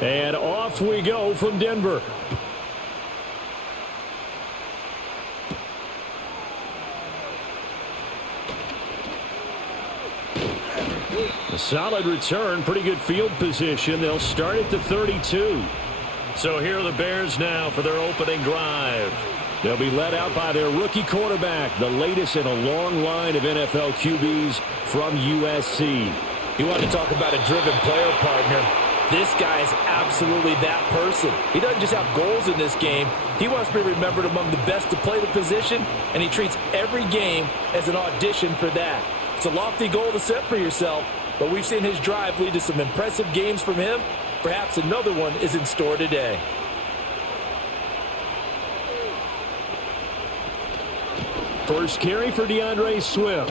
And off we go from Denver. A solid return, pretty good field position. They'll start at the 32. So here are the Bears now for their opening drive. They'll be led out by their rookie quarterback, the latest in a long line of NFL QBs from USC. You want to talk about a driven player, partner. This guy is absolutely that person. He doesn't just have goals in this game. He wants to be remembered among the best to play the position, and he treats every game as an audition for that. It's a lofty goal to set for yourself, but we've seen his drive lead to some impressive games from him. Perhaps another one is in store today. First carry for DeAndre Swift.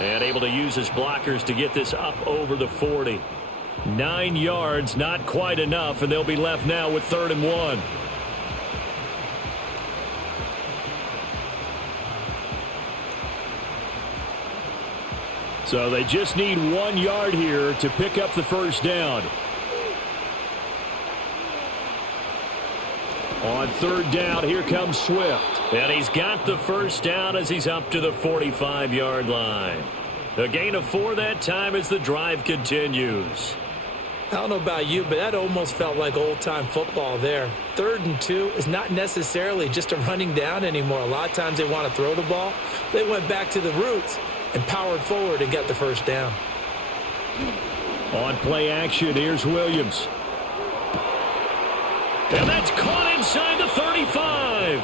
And able to use his blockers to get this up over the 40. 9 yards, not quite enough, and they'll be left now with 3rd and 1. So they just need 1 yard here to pick up the first down. On 3rd down, here comes Swift. And he's got the first down as he's up to the 45-yard line. A gain of 4 that time as the drive continues. I don't know about you, but that almost felt like old-time football there. 3rd and 2 is not necessarily just a running down anymore. A lot of times they want to throw the ball. They went back to the roots and powered forward and got the first down. On play action, here's Williams. And that's caught inside the 35.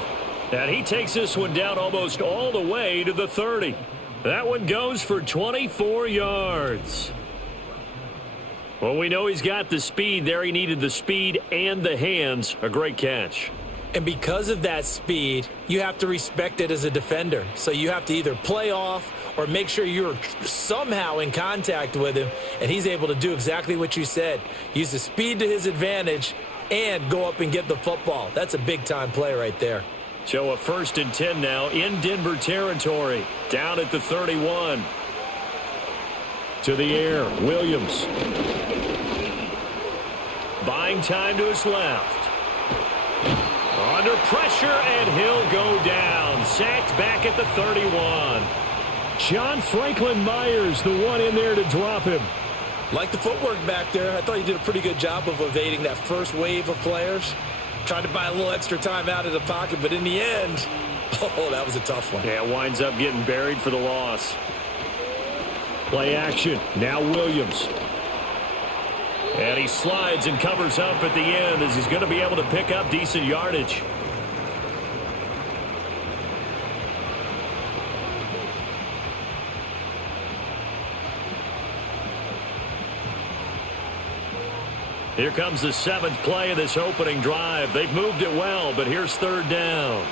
And he takes this one down almost all the way to the 30. That one goes for 24 yards. Well, we know he's got the speed there. He needed the speed and the hands. A great catch. And because of that speed, you have to respect it as a defender. So you have to either play off or make sure you're somehow in contact with him. And he's able to do exactly what you said. Use the speed to his advantage and go up and get the football. That's a big-time play right there. So a 1st and 10 now in Denver territory. Down at the 31. To the air, Williams. Buying time to his left. Under pressure, and he'll go down. Sacked back at the 31. John Franklin Myers, the one in there to drop him. Like the footwork back there, I thought he did a pretty good job of evading that first wave of players. Tried to buy a little extra time out of the pocket, but in the end, oh, that was a tough one. Yeah, winds up getting buried for the loss. Play action. Now Williams. And he slides and covers up at the end as he's going to be able to pick up decent yardage. Here comes the 7th play of this opening drive. They've moved it well, but here's 3rd down.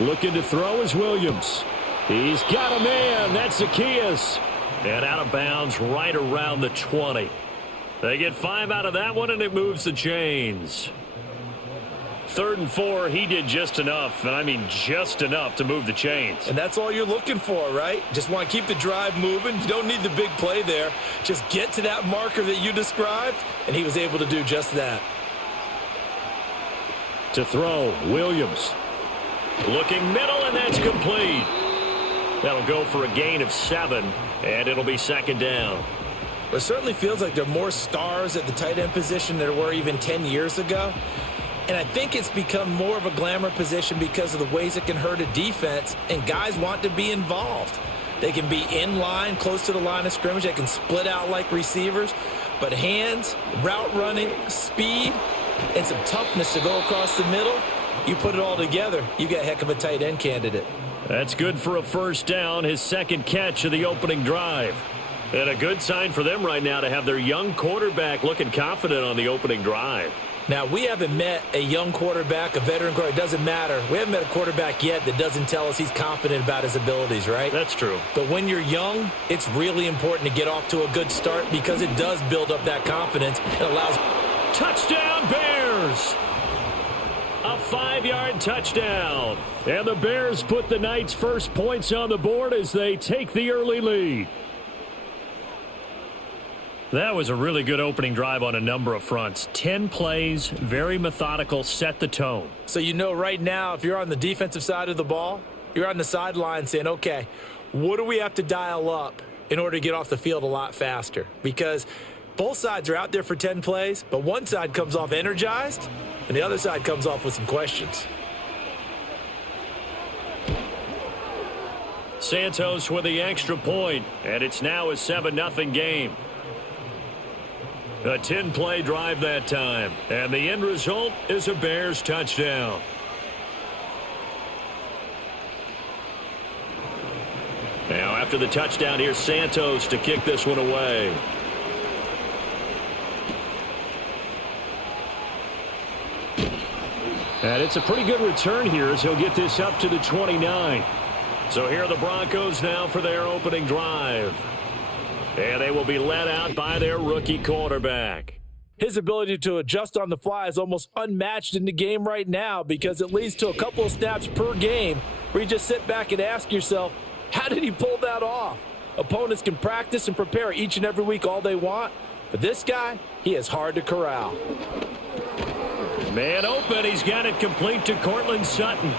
Looking to throw is Williams. He's got a man. That's Zacchaeus. And out of bounds right around the 20. They get 5 out of that one, and it moves the chains. 3rd and 4, he did just enough, and I mean just enough to move the chains. And that's all you're looking for, right? Just want to keep the drive moving. You don't need the big play there. Just get to that marker that you described, and he was able to do just that. To throw, Williams. Looking middle, and that's complete. That'll go for a gain of 7, and it'll be 2nd down. It certainly feels like there are more stars at the tight end position than there were even 10 years ago. And I think it's become more of a glamour position because of the ways it can hurt a defense, and guys want to be involved. They can be in line, close to the line of scrimmage. They can split out like receivers. But hands, route running, speed, and some toughness to go across the middle, you put it all together, you got a heck of a tight end candidate. That's good for a first down, his 2nd catch of the opening drive. And a good sign for them right now to have their young quarterback looking confident on the opening drive. Now, we haven't met a young quarterback, a veteran quarterback. It doesn't matter. We haven't met a quarterback yet that doesn't tell us he's confident about his abilities, right? That's true. But when you're young, it's really important to get off to a good start because it does build up that confidence. It allows... Touchdown, Bears! A 5-yard touchdown. And the Bears put the Knights' first points on the board as they take the early lead. That was a really good opening drive on a number of fronts. 10 plays, very methodical, set the tone. So you know right now, if you're on the defensive side of the ball, you're on the sideline saying, okay, what do we have to dial up in order to get off the field a lot faster? Because both sides are out there for 10 plays, but one side comes off energized, and the other side comes off with some questions. Santos with the extra point, and it's now a 7-0 game. A 10-play drive that time, and the end result is a Bears touchdown. Now, after the touchdown, here's Santos to kick this one away. And it's a pretty good return here as he'll get this up to the 29. So here are the Broncos now for their opening drive. And they will be led out by their rookie quarterback. His ability to adjust on the fly is almost unmatched in the game right now because it leads to a couple of snaps per game where you just sit back and ask yourself, how did he pull that off? Opponents can practice and prepare each and every week all they want, but this guy, he is hard to corral. Man open, he's got it complete to Cortland Sutton.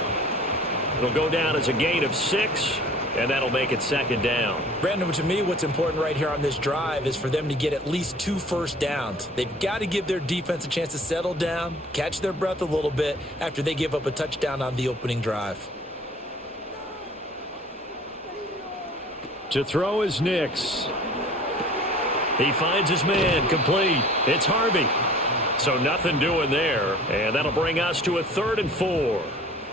It'll go down as a gain of 6. And that'll make it second down. Brandon, to me, what's important right here on this drive is for them to get at least 2 first downs. They've got to give their defense a chance to settle down, catch their breath a little bit after they give up a touchdown on the opening drive. To throw is Nix. He finds his man complete. It's Harvey. So nothing doing there. And that'll bring us to a 3rd and 4.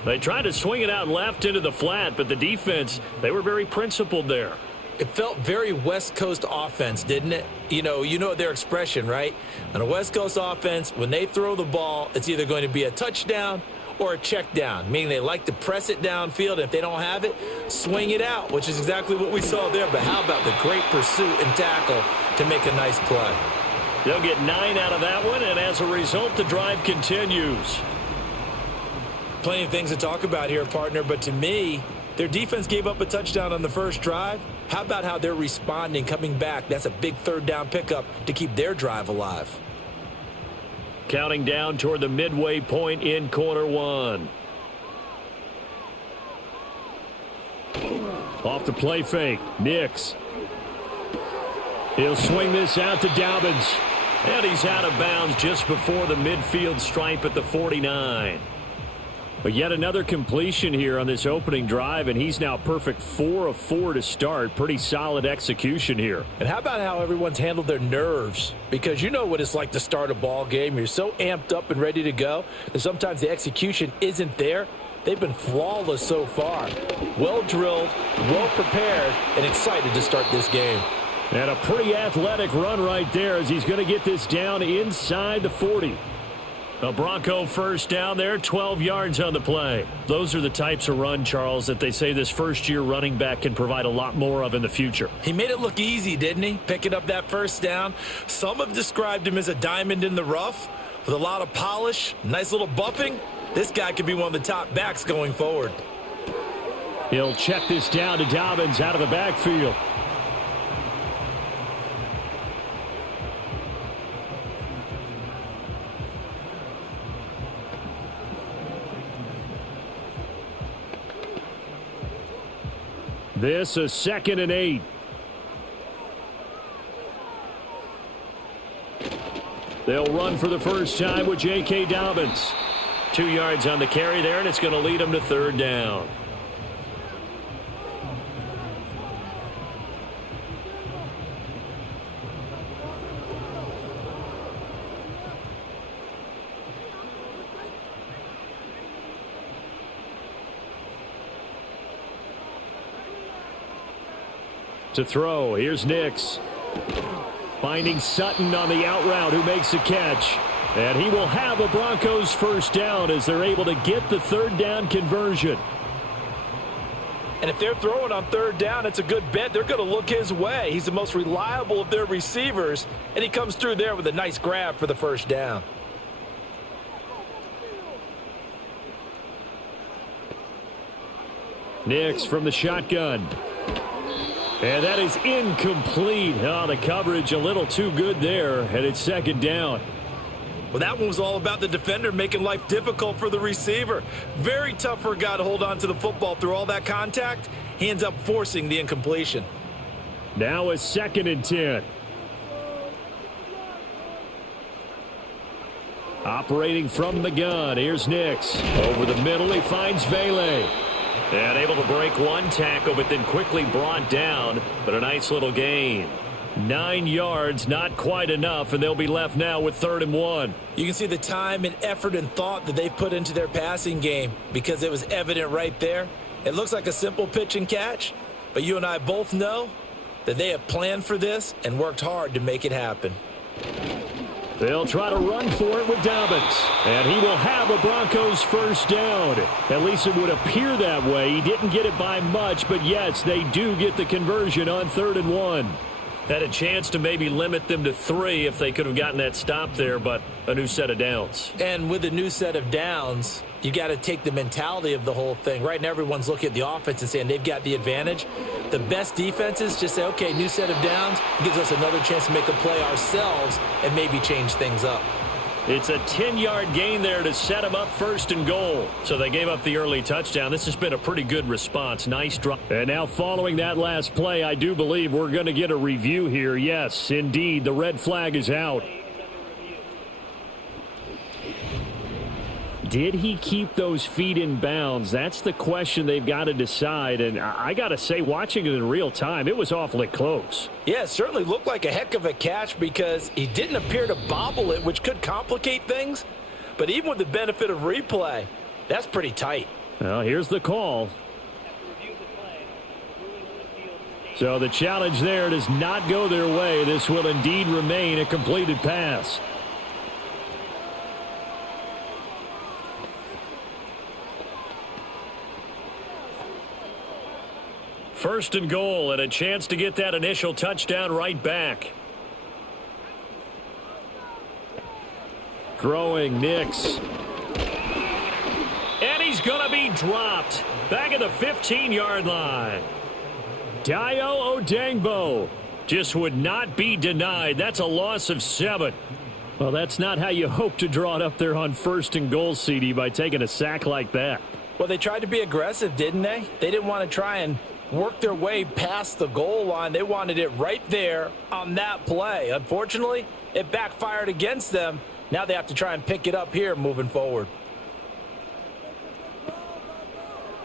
They tried to swing it out left into the flat, but the defense, they were very principled there. It felt very West Coast offense, didn't it? You know their expression, right? On a West Coast offense, when they throw the ball, it's either going to be a touchdown or a check down, meaning they like to press it downfield, and if they don't have it, swing it out, which is exactly what we saw there. But how about the great pursuit and tackle to make a nice play? They'll get 9 out of that one, and as a result, the drive continues. Plenty of things to talk about here, partner, but to me, their defense gave up a touchdown on the first drive. How about how they're responding, coming back? That's a big 3rd down pickup to keep their drive alive. Counting down toward the midway point in quarter 1. Off the play fake, Nix. He'll swing this out to Dobbins. And he's out of bounds just before the midfield stripe at the 49. But yet another completion here on this opening drive, and he's now perfect 4 of 4 to start. Pretty solid execution here. And how about how everyone's handled their nerves? Because you know what it's like to start a ball game. You're so amped up and ready to go that sometimes the execution isn't there. They've been flawless so far. Well drilled, well prepared, and excited to start this game. And a pretty athletic run right there as he's going to get this down inside the 40. A Bronco first down there, 12 yards on the play. Those are the types of run, Charles, that they say this first-year running back can provide a lot more of in the future. He made it look easy, didn't he? Picking up that first down. Some have described him as a diamond in the rough with a lot of polish, nice little bumping. This guy could be one of the top backs going forward. He'll check this down to Dobbins out of the backfield. This is 2nd and 8. They'll run for the first time with J.K. Dobbins. 2 yards on the carry there, and it's going to lead them to 3rd down. To throw, here's Nix. Finding Sutton on the out route, who makes the catch. And he will have a Broncos first down as they're able to get the 3rd down conversion. And if they're throwing on 3rd down, it's a good bet. They're going to look his way. He's the most reliable of their receivers, and he comes through there with a nice grab for the first down. Nix from the shotgun. And that is incomplete. Oh, the coverage a little too good there, and it's second down. Well, that one was all about the defender making life difficult for the receiver. Very tough for a guy to hold on to the football through all that contact. He ends up forcing the incompletion. Now a 2nd and 10. Operating from the gun, here's Nix. Over the middle, he finds Vele. And able to break one tackle, but then quickly brought down. But a nice little gain. 9 yards, not quite enough, and they'll be left now with 3rd and 1. You can see the time and effort and thought that they've put into their passing game because it was evident right there. It looks like a simple pitch and catch, but you and I both know that they have planned for this and worked hard to make it happen. They'll try to run for it with Dobbins. And he will have a Broncos first down. At least it would appear that way. He didn't get it by much, but yes, they do get the conversion on 3rd and 1. Had a chance to maybe limit them to 3 if they could have gotten that stop there, but a new set of downs. And with a new set of downs, you got to take the mentality of the whole thing. Right now, everyone's looking at the offense and saying they've got the advantage. The best defenses just say, okay, new set of downs, gives us another chance to make a play ourselves and maybe change things up. It's a 10-yard gain there to set them up 1st and goal. So they gave up the early touchdown. This has been a pretty good response. Nice drop. And now following that last play, I do believe we're going to get a review here. Yes, indeed, the red flag is out. Did he keep those feet in bounds? That's the question they've got to decide. And I got to say, watching it in real time, it was awfully close. Yeah, it certainly looked like a heck of a catch because he didn't appear to bobble it, which could complicate things. But even with the benefit of replay, that's pretty tight. Well, here's the call. So the challenge there does not go their way. This will indeed remain a completed pass. First and goal, and a chance to get that initial touchdown right back. Throwing Nix. And he's going to be dropped. Back at the 15-yard line. Dayo Odangbo just would not be denied. That's a loss of 7. Well, that's not how you hope to draw it up there on 1st and goal, CD, by taking a sack like that. Well, they tried to be aggressive, didn't they? They didn't want to try and work their way past the goal line. They wanted it right there on that play. Unfortunately, it backfired against them. Now they have to try and pick it up here moving forward.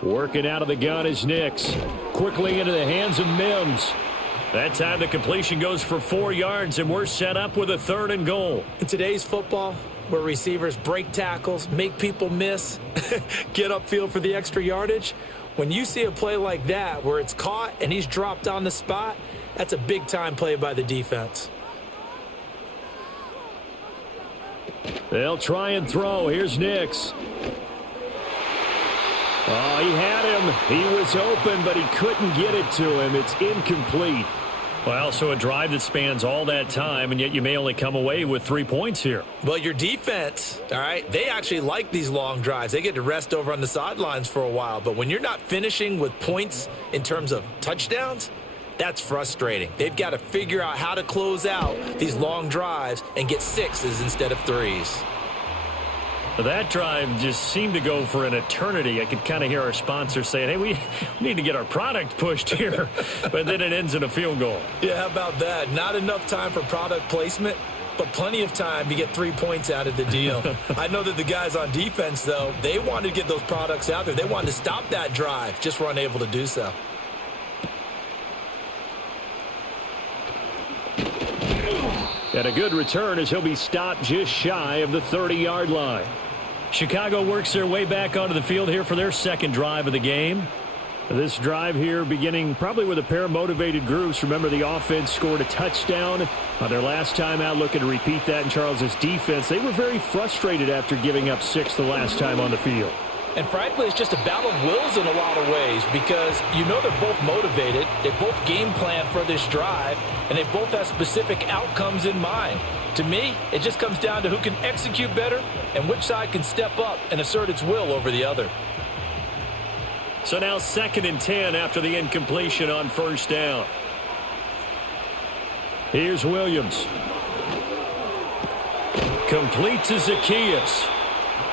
Working out of the gun is Nix. Quickly into the hands of Mims. That time the completion goes for 4 yards, and we're set up with a 3rd and goal. In today's football, where receivers break tackles, make people miss, get upfield for the extra yardage, when you see a play like that where it's caught and he's dropped on the spot, that's a big-time play by the defense. They'll try and throw. Here's Nix. Oh, he had him. He was open, but he couldn't get it to him. It's incomplete. Well, so a drive that spans all that time, and yet you may only come away with 3 points here. Well, your defense, all right, they actually like these long drives. They get to rest over on the sidelines for a while. But when you're not finishing with points in terms of touchdowns, that's frustrating. They've got to figure out how to close out these long drives and get 6s instead of 3s. That drive just seemed to go for an eternity. I could kind of hear our sponsor saying, hey, we need to get our product pushed here. But then it ends in a field goal. Yeah, how about that? Not enough time for product placement, but plenty of time to get 3 points out of the deal. I know that the guys on defense, though, they wanted to get those products out there. They wanted to stop that drive, just were unable to do so. And a good return as he'll be stopped just shy of the 30-yard line. Chicago works their way back onto the field here for their second drive of the game. This drive here beginning probably with a pair of motivated groups. Remember, the offense scored a touchdown on their last time out. Looking to repeat that in Charles's defense. They were very frustrated after giving up 6 the last time on the field. And frankly, it's just a battle of wills in a lot of ways because you know they're both motivated. They both game plan for this drive, and they both have specific outcomes in mind. To me, it just comes down to who can execute better and which side can step up and assert its will over the other. So now 2nd and 10 after the incompletion on 1st down. Here's Williams. Complete to Zacchaeus.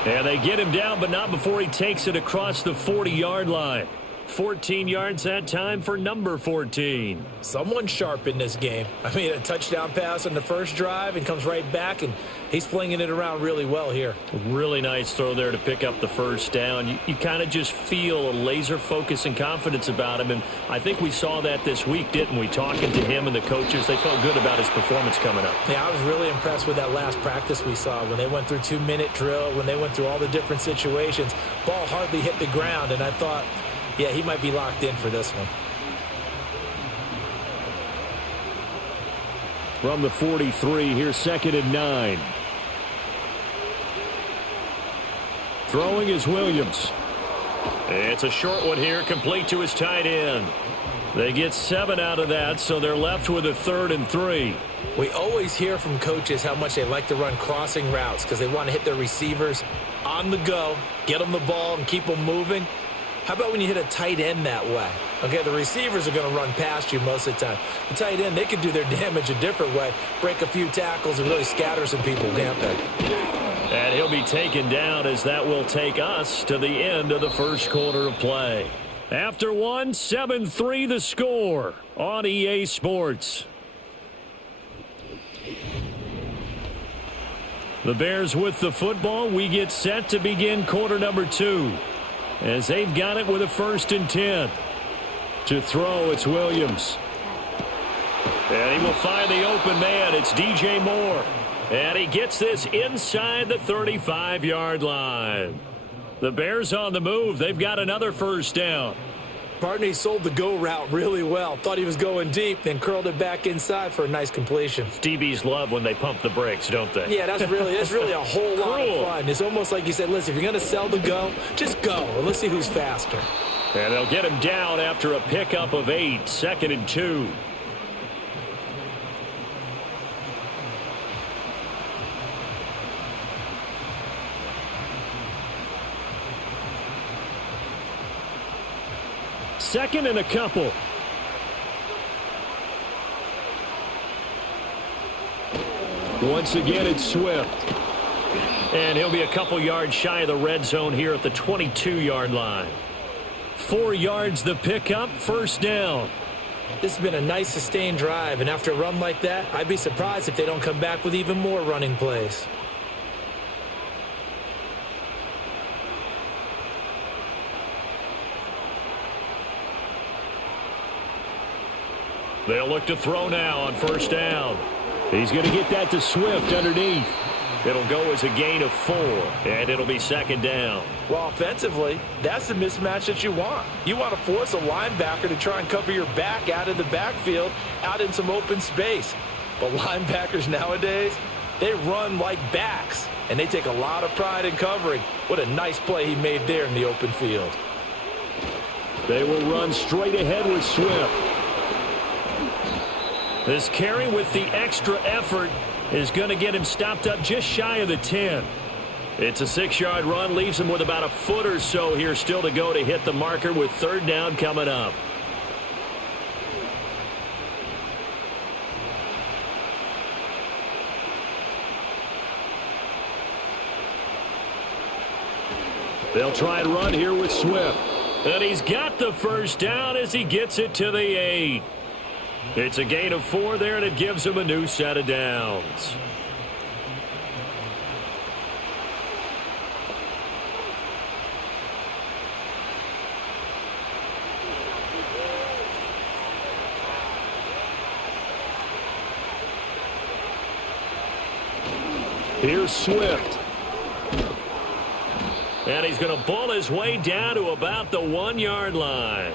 And they get him down, but not before he takes it across the 40-yard line. 14 yards that time for number 14. Someone sharp in this game. I mean, a touchdown pass on the first drive and comes right back, and he's flinging it around really well here. Really nice throw there to pick up the first down. You kind of just feel a laser focus and confidence about him, and I think we saw that this week, didn't we? Talking to him and the coaches, they felt good about his performance coming up. Yeah, I was really impressed with that last practice we saw when they went through 2-minute drill, when they went through all the different situations. Ball hardly hit the ground, and I thought, yeah, he might be locked in for this one. From the 43, here's 2nd and 9. Throwing is Williams. It's a short one here, complete to his tight end. They get 7 out of that, so they're left with a 3rd and 3. We always hear from coaches how much they like to run crossing routes because they want to hit their receivers on the go, get them the ball, and keep them moving. How about when you hit a tight end that way? Okay, the receivers are going to run past you most of the time. The tight end, they can do their damage a different way, break a few tackles and really scatter some people, can't they? And he'll be taken down as that will take us to the end of the first quarter of play. After one, 7-3 the score on EA Sports. The Bears with the football. We get set to begin quarter number 2. As they've got it with a 1st and 10. To throw, it's Williams. And he will find the open man. It's DJ Moore. And he gets this inside the 35-yard line. The Bears on the move. They've got another 1st down. Partner, he sold the go route really well. Thought he was going deep, then curled it back inside for a nice completion. DBs love when they pump the brakes, don't they? Yeah, that's really a whole lot of fun. It's almost like you said, listen, if you're going to sell the go, just go. And let's see who's faster. And they'll get him down after a pickup of 8, 2nd and 2. Second and a couple. Once again, it's Swift. And he'll be a couple yards shy of the red zone here at the 22-yard line. 4 yards the pickup, 1st down. This has been a nice sustained drive, and after a run like that, I'd be surprised if they don't come back with even more running plays. They'll look to throw now on 1st down. He's going to get that to Swift underneath. It'll go as a gain of 4, and it'll be 2nd down. Well, offensively, that's the mismatch that you want. You want to force a linebacker to try and cover your back out of the backfield, out in some open space. But linebackers nowadays, they run like backs, and they take a lot of pride in covering. What a nice play he made there in the open field. They will run straight ahead with Swift. This carry with the extra effort is going to get him stopped up just shy of the 10. It's a 6-yard run, leaves him with about a foot or so here still to go to hit the marker with 3rd down coming up. They'll try and run here with Swift. And he's got the 1st down as he gets it to the 8. It's a gain of 4 there, and it gives him a new set of downs. Here's Swift. And he's going to bull his way down to about the 1-yard line.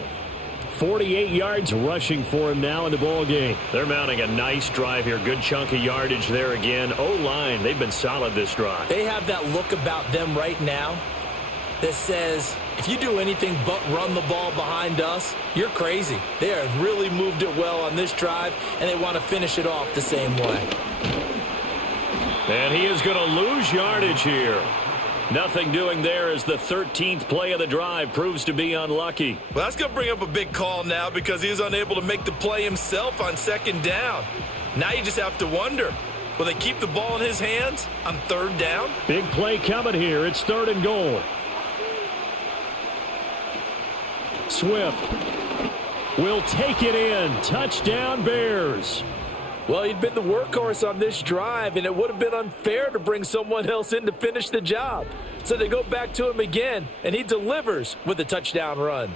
48 yards rushing for him now in the ball game. They're mounting a nice drive here. Good chunk of yardage there again. O-line, they've been solid this drive. They have that look about them right now that says, if you do anything but run the ball behind us, you're crazy. They have really moved it well on this drive, and they want to finish it off the same way. And he is going to lose yardage here. Nothing doing there as the 13th play of the drive proves to be unlucky. Well, that's going to bring up a big call now because he was unable to make the play himself on second down. Now you just have to wonder, will they keep the ball in his hands on third down? Big play coming here. It's 3rd and goal. Swift will take it in. Touchdown, Bears. Well, he'd been the workhorse on this drive, and it would have been unfair to bring someone else in to finish the job. So they go back to him again, and he delivers with a touchdown run.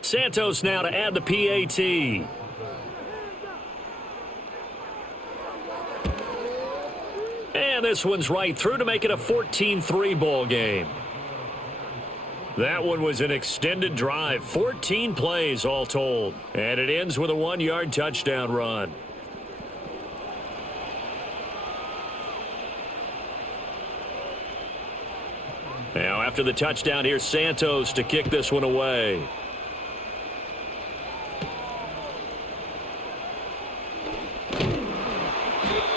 Santos now to add the PAT. And this one's right through to make it a 14-3 ball game. That one was an extended drive, 14 plays all told. And it ends with a 1-yard touchdown run. Now after the touchdown, here's Santos to kick this one away.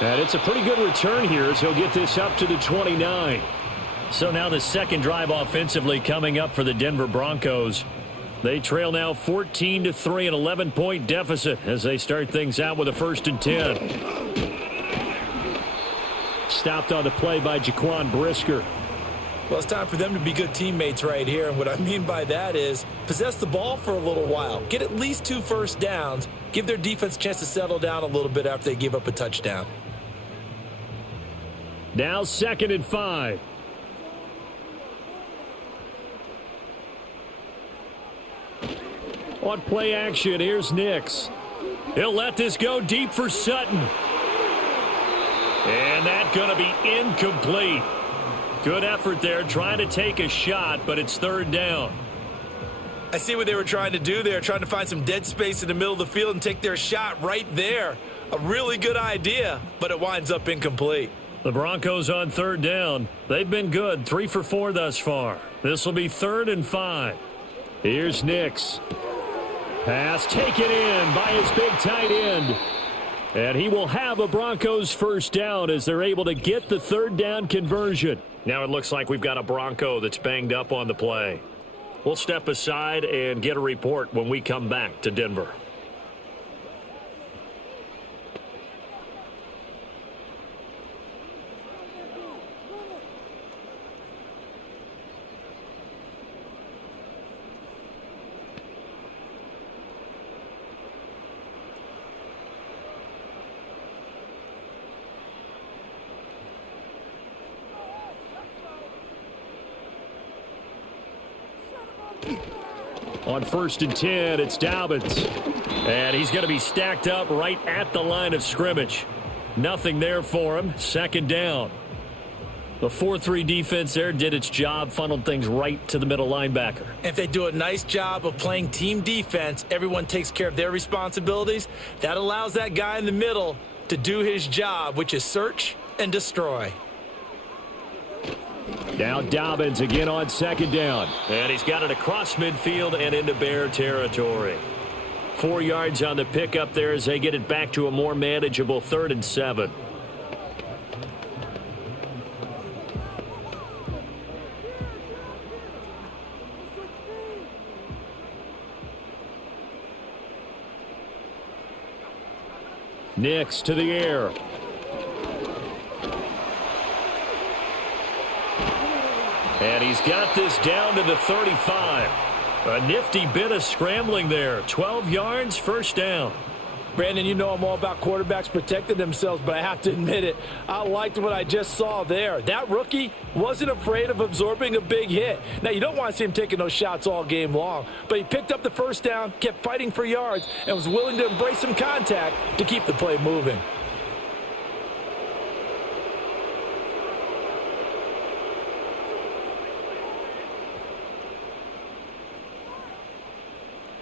And it's a pretty good return here as he'll get this up to the 29. So now the second drive offensively coming up for the Denver Broncos. They trail now 14-3, an 11-point deficit as they start things out with a 1st and 10. Stopped on the play by Jaquan Brisker. Well, it's time for them to be good teammates right here. And what I mean by that is possess the ball for a little while. Get at least 2 first downs. Give their defense a chance to settle down a little bit after they give up a touchdown. Now 2nd and 5. On play action, here's Nix. He'll let this go deep for Sutton. And that's going to be incomplete. Good effort there, trying to take a shot, but it's 3rd down. I see what they were trying to do there, trying to find some dead space in the middle of the field and take their shot right there. A really good idea, but it winds up incomplete. The Broncos on 3rd down. They've been good, 3 for 4 thus far. This will be 3rd and 5. Here's Nix. Pass taken in by his big tight end. And he will have a Broncos 1st down as they're able to get the 3rd down conversion. Now it looks like we've got a Bronco that's banged up on the play. We'll step aside and get a report when we come back to Denver. On 1st and 10, it's Dobbins. And he's going to be stacked up right at the line of scrimmage. Nothing there for him. 2nd down. The 4-3 defense there did its job, funneled things right to the middle linebacker. If they do a nice job of playing team defense, everyone takes care of their responsibilities. That allows that guy in the middle to do his job, which is search and destroy. Now Dobbins again on 2nd down. And he's got it across midfield and into Bear territory. 4 yards on the pickup there as they get it back to a more manageable 3rd and 7. Nix to the air. And he's got this down to the 35. A nifty bit of scrambling there. 12 yards, 1st down. Brandon, you know I'm all about quarterbacks protecting themselves, but I have to admit it. I liked what I just saw there. That rookie wasn't afraid of absorbing a big hit. Now, you don't want to see him taking those shots all game long, but he picked up the 1st down, kept fighting for yards, and was willing to embrace some contact to keep the play moving.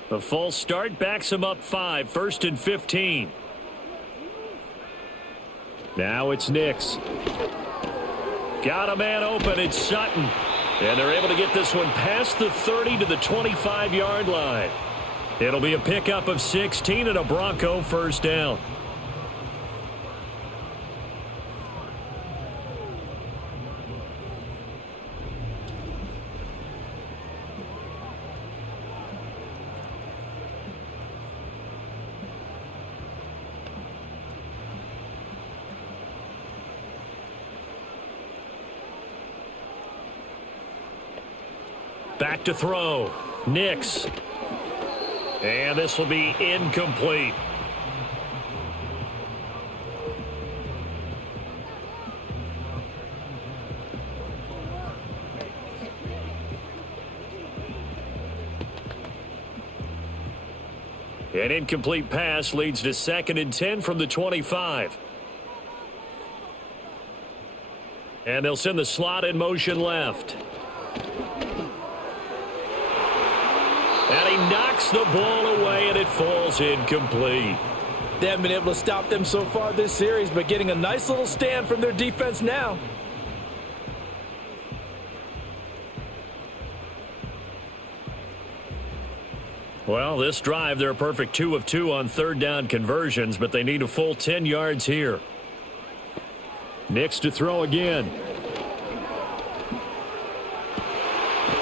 The false start backs him up 5, 1st and 15. Now it's Nix. Got a man open. It's Sutton. And they're able to get this one past the 30 to the 25-yard line. It'll be a pickup of 16 and a Bronco first down. Back to throw. Nix. And this will be incomplete. An incomplete pass leads to 2nd and 10 from the 25. And they'll send the slot in motion left. And he knocks the ball away, and it falls incomplete. They haven't been able to stop them so far this series, but getting a nice little stand from their defense now. Well, this drive, they're a perfect 2 of 2 on 3rd down conversions, but they need a full 10 yards here. Nix to throw again.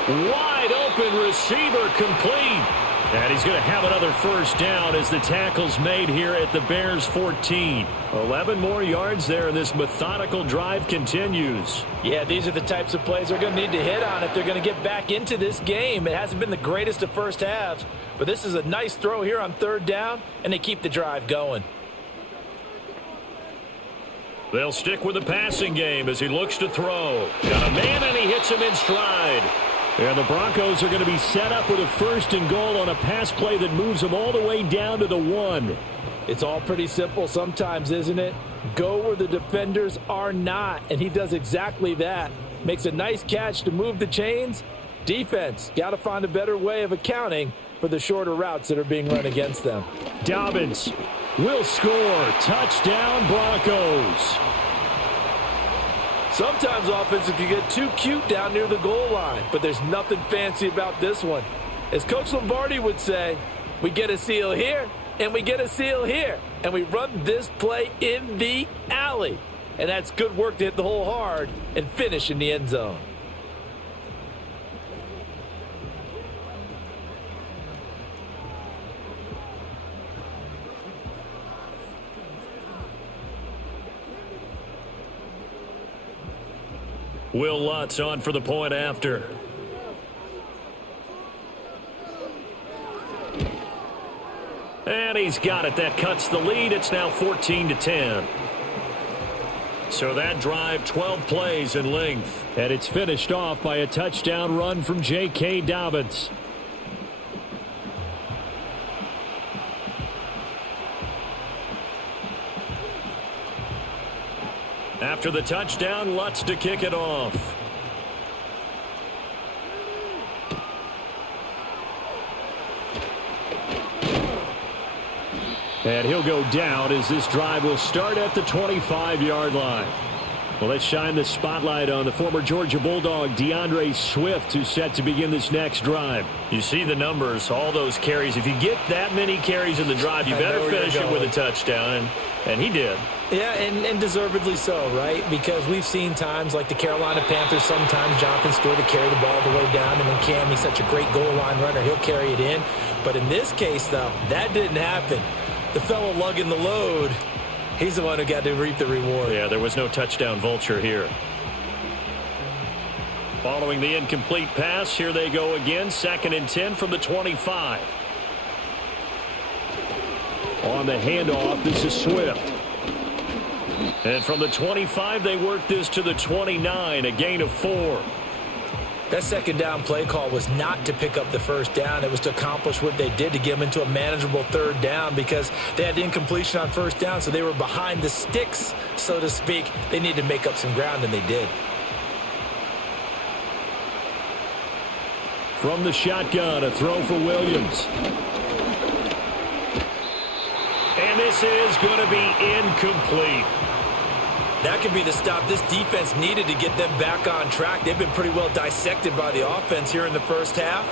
Wide open receiver, complete. And he's going to have another first down as the tackle's made here at the Bears 14. 11 more yards there, and this methodical drive continues. Yeah, these are the types of plays they're going to need to hit on if they're going to get back into this game. It hasn't been the greatest of first halves, but this is a nice throw here on 3rd down, and they keep the drive going. They'll stick with the passing game as he looks to throw. Got a man, and he hits him in stride. And the Broncos are going to be set up with a 1st and goal on a pass play that moves them all the way down to the 1. It's all pretty simple sometimes, isn't it? Go where the defenders are not, and he does exactly that. Makes a nice catch to move the chains. Defense, got to find a better way of accounting for the shorter routes that are being run against them. Dobbins will score. Touchdown, Broncos. Sometimes offenses can get too cute down near the goal line, but there's nothing fancy about this one. As Coach Lombardi would say, we get a seal here, and we get a seal here, and we run this play in the alley. And that's good work to hit the hole hard and finish in the end zone. Will Lutz on for the point after. And he's got it. That cuts the lead. It's now 14-10. So that drive, 12 plays in length. And it's finished off by a touchdown run from J.K. Dobbins. After the touchdown, Lutz to kick it off. And he'll go down as this drive will start at the 25-yard line. Well, let's shine the spotlight on the former Georgia Bulldog, DeAndre Swift, who's set to begin this next drive. You see the numbers, all those carries. If you get that many carries in the drive, you better finish it with a touchdown, and he did. Yeah, and deservedly so, right? Because we've seen times like the Carolina Panthers, sometimes Jonathan Stewart to carry the ball all the way down, and then Cam, he's such a great goal line runner, he'll carry it in. But in this case, though, that didn't happen. The fellow lugging the load, he's the one who got to reap the reward. Yeah, there was no touchdown vulture here. Following the incomplete pass, here they go again. 2nd and 10 from the 25. On the handoff, this is Swift. And from the 25, they work this to the 29, a gain of 4. That 2nd down play call was not to pick up the 1st down. It was to accomplish what they did to get them into a manageable 3rd down because they had incompletion on 1st down, so they were behind the sticks, so to speak. They needed to make up some ground, and they did. From the shotgun, a throw for Williams. And this is going to be incomplete. That could be the stop this defense needed to get them back on track. They've been pretty well dissected by the offense here in the first half.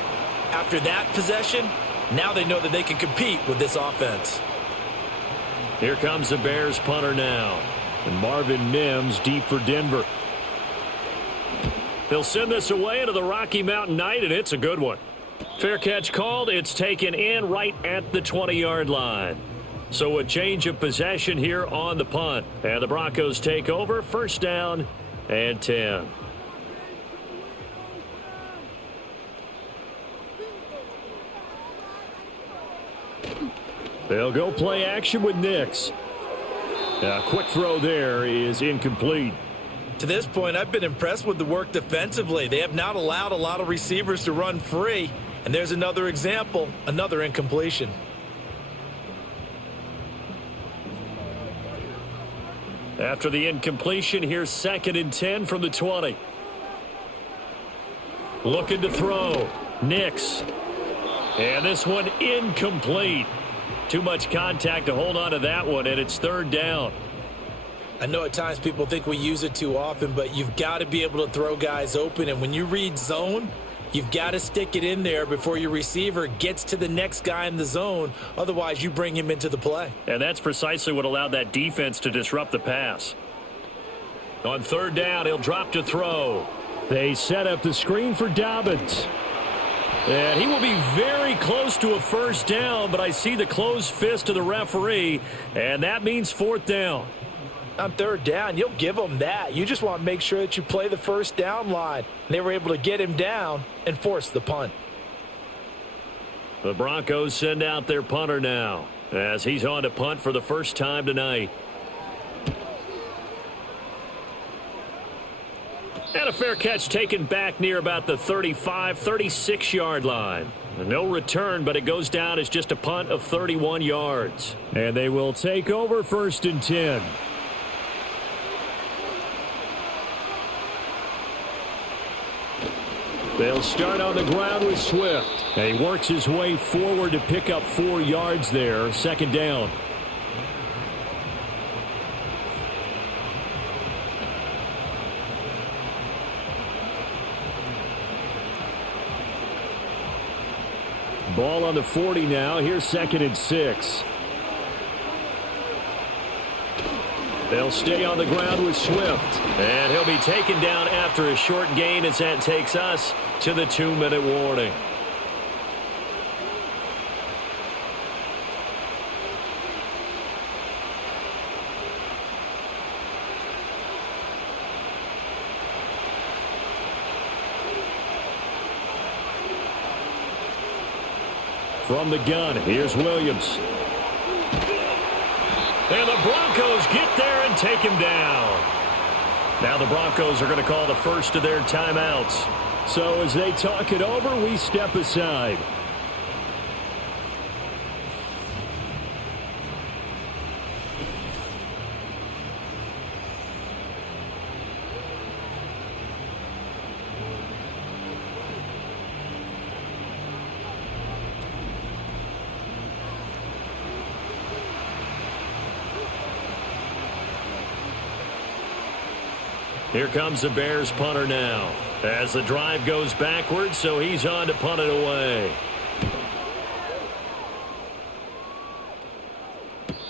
After that possession, now they know that they can compete with this offense. Here comes the Bears punter now. And Marvin Mims deep for Denver. They'll send this away into the Rocky Mountain Night, and it's a good one. Fair catch called. It's taken in right at the 20-yard line. So a change of possession here on the punt. And the Broncos take over. First down and 10. They'll go play action with Nix. A quick throw there is incomplete. To this point, I've been impressed with the work defensively. They have not allowed a lot of receivers to run free. And there's another example, another incompletion. After the incompletion, here's 2nd and 10 from the 20. Looking to throw. Nix. And this one incomplete. Too much contact to hold on to that one, and it's 3rd down. I know at times people think we use it too often, but you've got to be able to throw guys open. And when you read zone, you've got to stick it in there before your receiver gets to the next guy in the zone. Otherwise, you bring him into the play. And that's precisely what allowed that defense to disrupt the pass. On 3rd down, he'll drop to throw. They set up the screen for Dobbins. And he will be very close to a first down, but I see the closed fist of the referee, and that means 4th down. On 3rd down, you'll give them that. You just want to make sure that you play the first down line. They were able to get him down and force the punt. The Broncos send out their punter now as he's on to punt for the first time tonight. And a fair catch taken back near about the 35, 36-yard line. No return, but it goes down as just a punt of 31 yards. And they will take over 1st and 10. They'll start on the ground with Swift. And he works his way forward to pick up 4 yards there. 2nd down. Ball on the 40 now. Here's 2nd and 6. They'll stay on the ground with Swift. And he'll be taken down after a short gain as that takes us to the 2-minute warning. From the gun, here's Williams. And the Broncos get there and take him down. Now the Broncos are going to call the first of their timeouts. So as they talk it over, we step aside. Here comes the Bears punter now as the drive goes backwards, so he's on to punt it away.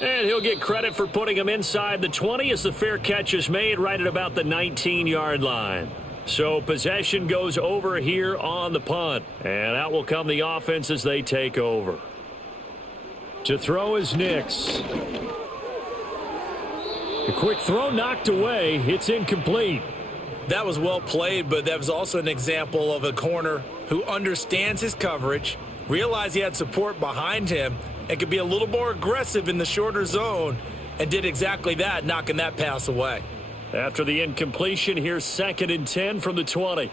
And he'll get credit for putting him inside the 20 as the fair catch is made right at about the 19-yard line. So possession goes over here on the punt, and out will come the offense as they take over. To throw is Nix. A quick throw knocked away. It's incomplete. That was well played, but that was also an example of a corner who understands his coverage, realized he had support behind him, and could be a little more aggressive in the shorter zone, and did exactly that, knocking that pass away. After the incompletion, here's 2nd and 10 from the 20.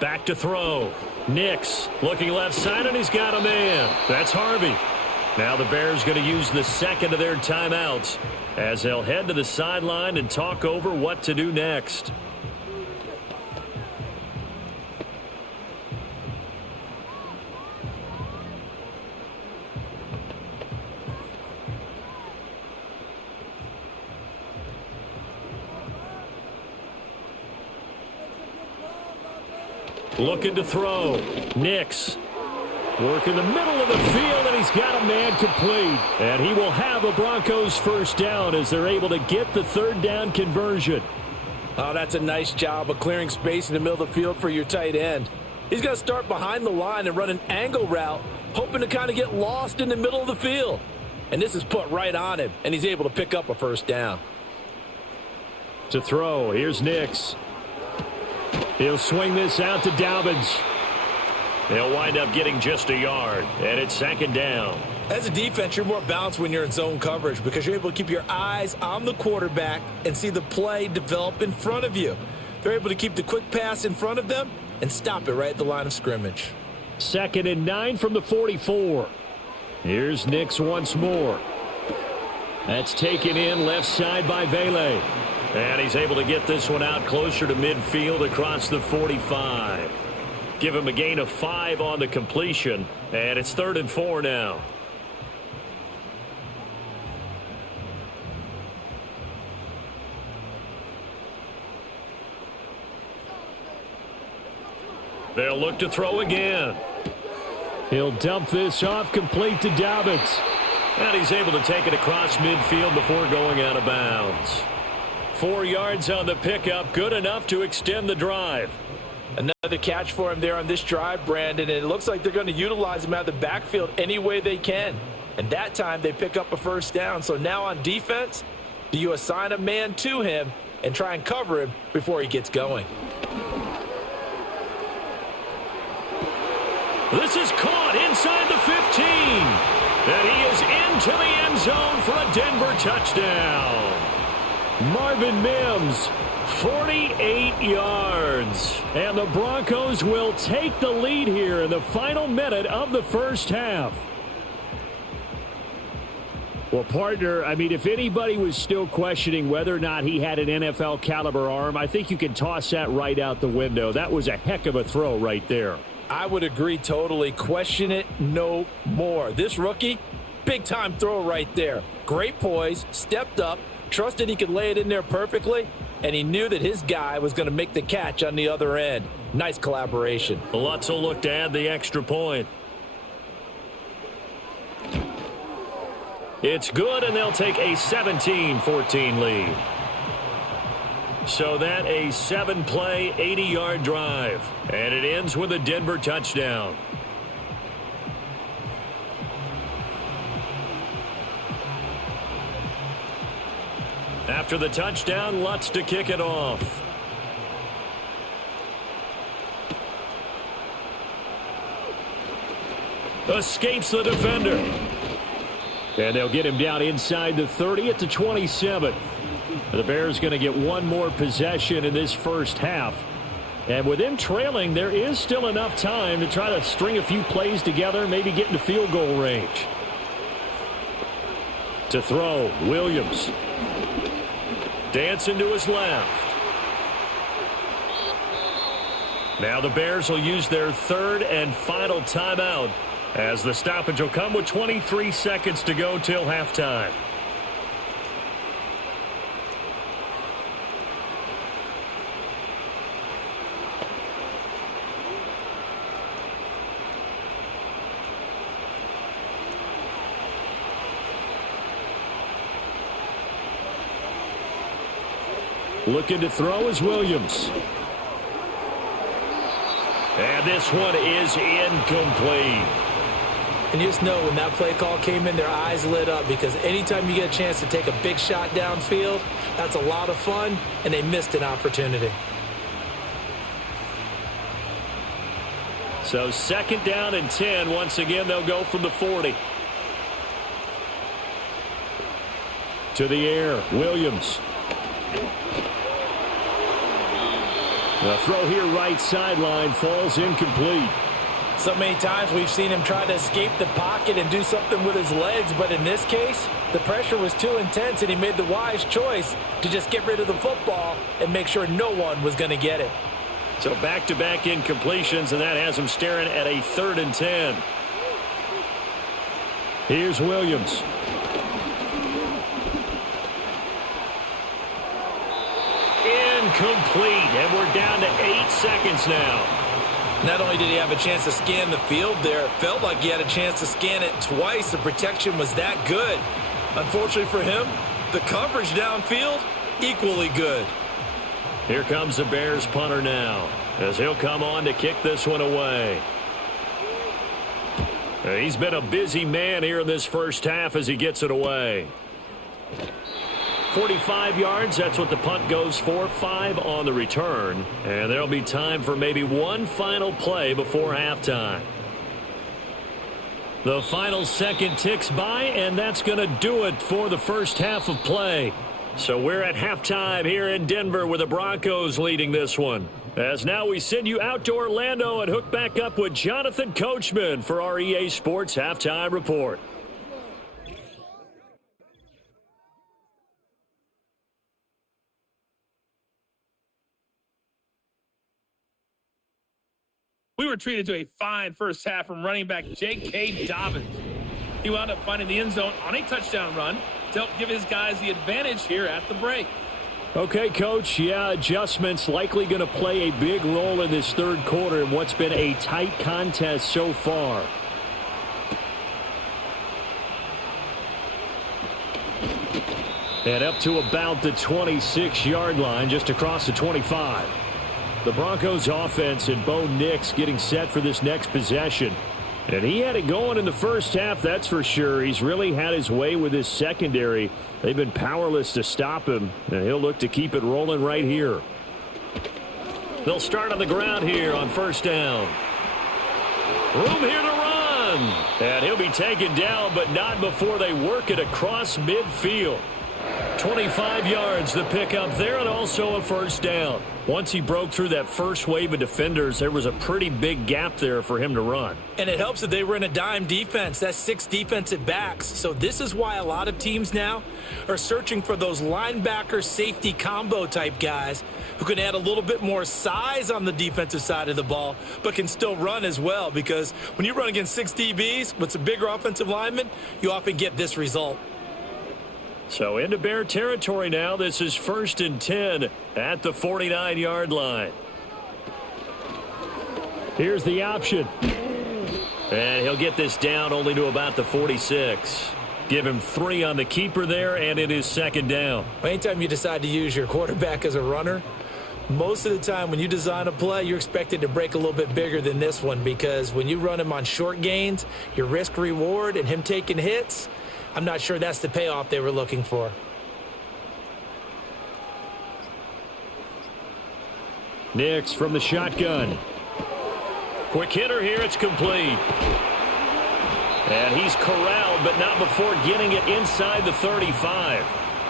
Back to throw. Nix looking left side, and he's got a man. That's Harvey. Now the Bears going to use the second of their timeouts as they'll head to the sideline and talk over what to do next. Looking to throw. Nix. Work in the middle of the field, and he's got a man complete. And he will have a Broncos first down as they're able to get the third down conversion. Oh, that's a nice job of clearing space in the middle of the field for your tight end. He's going to start behind the line and run an angle route, hoping to kind of get lost in the middle of the field. And this is put right on him, and he's able to pick up a first down. To throw, here's Nix. He'll swing this out to Dobbins. He'll wind up getting just a yard, and it's second down. As a defense, you're more balanced when you're in zone coverage because you're able to keep your eyes on the quarterback and see the play develop in front of you. They're able to keep the quick pass in front of them and stop it right at the line of scrimmage. 2nd and 9 from the 44. Here's Nix once more. That's taken in left side by Vele. And he's able to get this one out closer to midfield across the 45. Give him a gain of 5 on the completion, and it's 3rd and 4 now. They'll look to throw again. He'll dump this off, complete to Dobbins. And he's able to take it across midfield before going out of bounds. 4 yards on the pickup, good enough to extend the drive. Another catch for him there on this drive, Brandon, and it looks like they're going to utilize him out of the backfield any way they can. And that time they pick up a first down. So now on defense, do you assign a man to him and try and cover him before he gets going? This is caught inside the 15. And he is into the end zone for a Denver touchdown. Marvin Mims, 48 yards. And the Broncos will take the lead here in the final minute of the first half. Well, partner, I mean, if anybody was still questioning whether or not he had an NFL caliber arm, I think you can toss that right out the window. That was a heck of a throw right there. I would agree totally. Question it no more. This rookie, big-time throw right there. Great poise, stepped up, trusted he could lay it in there perfectly, and he knew that his guy was going to make the catch on the other end. Nice collaboration. Lutz will look to add the extra point. It's good, and they'll take a 17-14 lead. So that a 7-play, 80-yard drive. And it ends with a Denver touchdown. After the touchdown, Lutz to kick it off. Escapes the defender. And they'll get him down inside the 30 at the 27. The Bears going to get one more possession in this first half. And with them trailing, there is still enough time to try to string a few plays together, maybe get into field goal range. To throw, Williams. Dancing to his left. Now the Bears will use their 3rd and final timeout as the stoppage will come with 23 seconds to go till halftime. Looking to throw is Williams. And this one is incomplete. And you just know when that play call came in, their eyes lit up because anytime you get a chance to take a big shot downfield, that's a lot of fun, and they missed an opportunity. So 2nd down and 10. Once again, they'll go from the 40. To the air, Williams. The throw here right sideline falls incomplete. So many times we've seen him try to escape the pocket and do something with his legs, but in this case, the pressure was too intense and he made the wise choice to just get rid of the football and make sure no one was going to get it. So back-to-back incompletions, and that has him staring at a 3rd and 10. Here's Williams. Incomplete, and we're down to 8 seconds now. Not only did he have a chance to scan the field there, it felt like he had a chance to scan it twice. The protection was that good. Unfortunately for him, the coverage downfield, equally good. Here comes the Bears punter now, as he'll come on to kick this one away. He's been a busy man here in this first half as he gets it away. 45 yards, that's what the punt goes for. 5 on the return. And there'll be time for maybe one final play before halftime. The final second ticks by, and that's going to do it for the first half of play. So we're at halftime here in Denver with the Broncos leading this one. As now we send you out to Orlando and hook back up with Jonathan Coachman for our EA Sports Halftime Report. We were treated to a fine first half from running back J.K. Dobbins. He wound up finding the end zone on a touchdown run to help give his guys the advantage here at the break. Okay, Coach, yeah, adjustments likely going to play a big role in this third quarter in what's been a tight contest so far. And up to about the 26-yard line, just across the 25. The Broncos offense and Bo Nix getting set for this next possession. And he had it going in the first half, that's for sure. He's really had his way with his secondary. They've been powerless to stop him, and he'll look to keep it rolling right here. They'll start on the ground here on first down. Room here to run. And he'll be taken down, but not before they work it across midfield. 25 yards the pickup there, and also a first down. Once he broke through that first wave of defenders, there was a pretty big gap there for him to run. And it helps that they were in a dime defense. That's 6 defensive backs. So this is why a lot of teams now are searching for those linebacker safety combo type guys who can add a little bit more size on the defensive side of the ball, but can still run as well. Because when you run against 6 DBs with some bigger offensive linemen, you often get this result. So into Bear territory now. This is 1st and 10 at the 49-yard line. Here's the option. And he'll get this down only to about the 46. Give him 3 on the keeper there, and it is 2nd down. Anytime you decide to use your quarterback as a runner, most of the time when you design a play, you're expected to break a little bit bigger than this one, because when you run him on short gains, your risk-reward and him taking hits, I'm not sure that's the payoff they were looking for. Nix from the shotgun. Quick hitter here. It's complete. And he's corralled, but not before getting it inside the 35.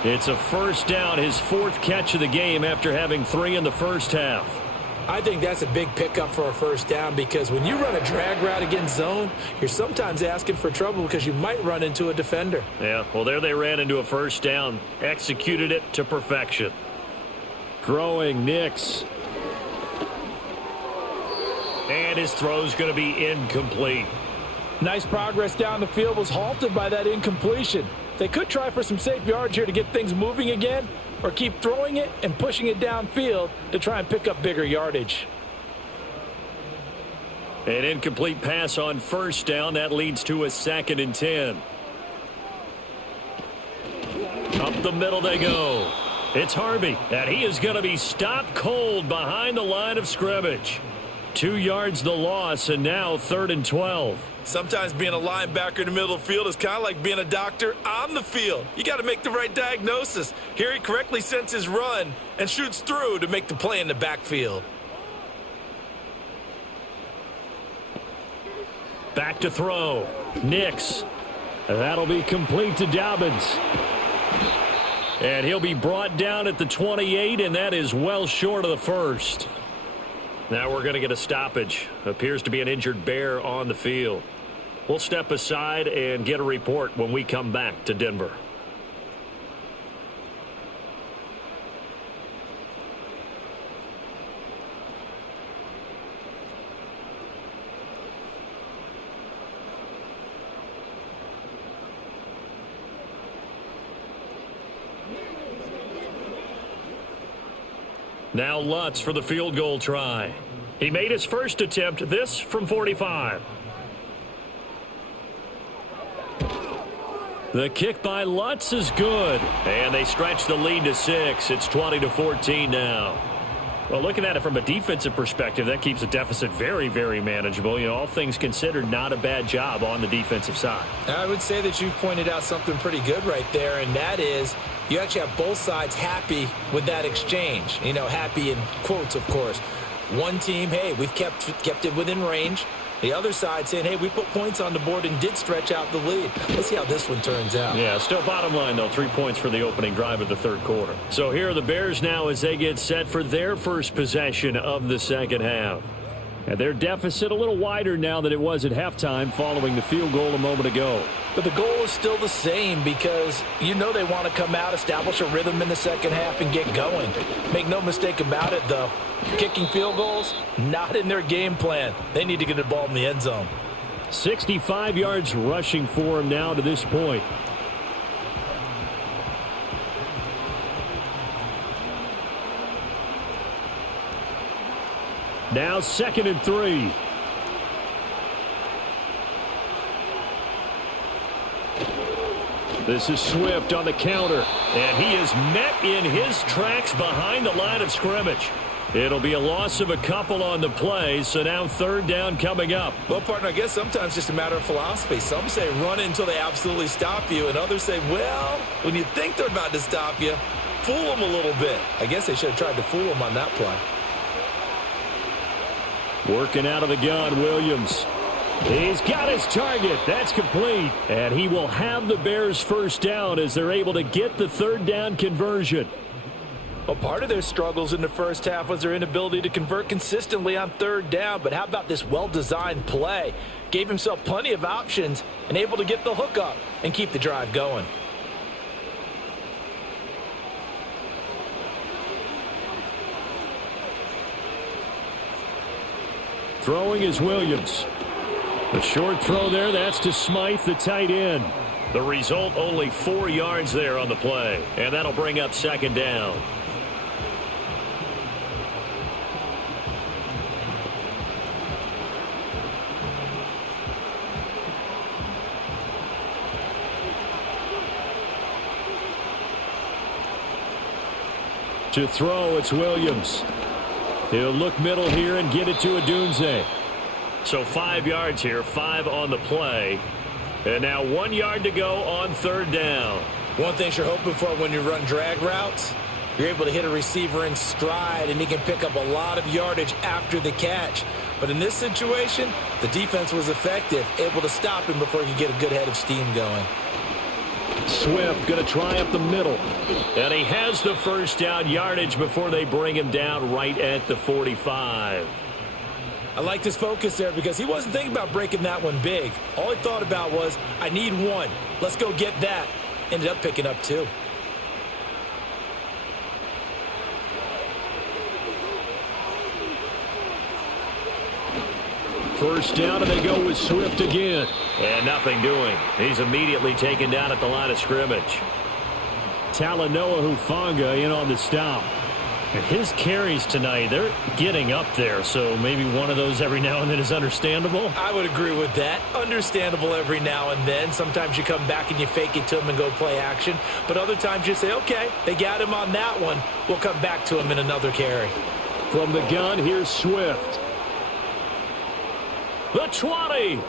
It's a first down, his 4th catch of the game after having 3 in the first half. I think that's a big pickup for a first down, because when you run a drag route against zone, you're sometimes asking for trouble because you might run into a defender. Yeah, well, there they ran into a first down, executed it to perfection. Throwing Nix. And his throw's going to be incomplete. Nice progress down the field was halted by that incompletion. They could try for some safe yards here to get things moving again, or keep throwing it and pushing it downfield to try and pick up bigger yardage. An incomplete pass on first down. That leads to a 2nd and 10. Up the middle they go. It's Harvey, and he is going to be stopped cold behind the line of scrimmage. 2 yards the loss, and now 3rd and 12. Sometimes being a linebacker in the middle of the field is kind of like being a doctor on the field. You got to make the right diagnosis. Here he correctly sends his run and shoots through to make the play in the backfield. Back to throw. Nix. That'll be complete to Dobbins. And he'll be brought down at the 28, and that is well short of the first. Now we're going to get a stoppage. Appears to be an injured Bear on the field. We'll step aside and get a report when we come back to Denver. Now Lutz for the field goal try. He made his first attempt, this from 45. The kick by Lutz is good, and they stretch the lead to 6. It's 20-14 now. Well, looking at it from a defensive perspective, that keeps the deficit very, very manageable. You know, all things considered, not a bad job on the defensive side. I would say that you've pointed out something pretty good right there, and that is you actually have both sides happy with that exchange. You know, happy in quotes, of course. One team, hey, we've kept it within range. The other side saying, hey, we put points on the board and did stretch out the lead. Let's see how this one turns out. Yeah, still bottom line, though, 3 points for the opening drive of the third quarter. So here are the Bears now as they get set for their first possession of the second half. And their deficit a little wider now than it was at halftime following the field goal a moment ago. But the goal is still the same because you know they want to come out, establish a rhythm in the second half, and get going. Make no mistake about it, though. Kicking field goals, not in their game plan. They need to get the ball in the end zone. 65 yards rushing for him now to this point. Now 2nd and 3. This is Swift on the counter, and he is met in his tracks behind the line of scrimmage. It'll be a loss of a couple on the play, so now 3rd down coming up. Well, partner, I guess sometimes it's just a matter of philosophy. Some say run until they absolutely stop you, and others say, well, when you think they're about to stop you, fool them a little bit. I guess they should have tried to fool them on that play. Working out of the gun, Williams. He's got his target. That's complete. And he will have the Bears first down as they're able to get the 3rd down conversion. Well, part of their struggles in the first half was their inability to convert consistently on 3rd down. But how about this well-designed play? Gave himself plenty of options and able to get the hook up and keep the drive going. Throwing is Williams. The short throw there, that's to Smythe, the tight end. The result, only 4 yards there on the play. And that'll bring up 2nd down. To throw, it's Williams. He'll look middle here and get it to Odunze. So 5 yards here, 5 on the play. And now 1 yard to go on 3rd down. One thing you're hoping for when you run drag routes, you're able to hit a receiver in stride, and he can pick up a lot of yardage after the catch. But in this situation, the defense was effective, able to stop him before he could get a good head of steam going. Swift going to try up the middle. And he has the first down yardage before they bring him down right at the 45. I like his focus there because he wasn't thinking about breaking that one big. All he thought about was, I need 1. Let's go get that. Ended up picking up 2. First down, and they go with Swift again. And nothing doing. He's immediately taken down at the line of scrimmage. Talanoa Hufanga in on the stop. And his carries tonight, they're getting up there, so maybe one of those every now and then is understandable. I would agree with that. Understandable every now and then. Sometimes you come back and you fake it to him and go play action. But other times you say, okay, they got him on that one. We'll come back to him in another carry. From the gun, here's Swift. The 20.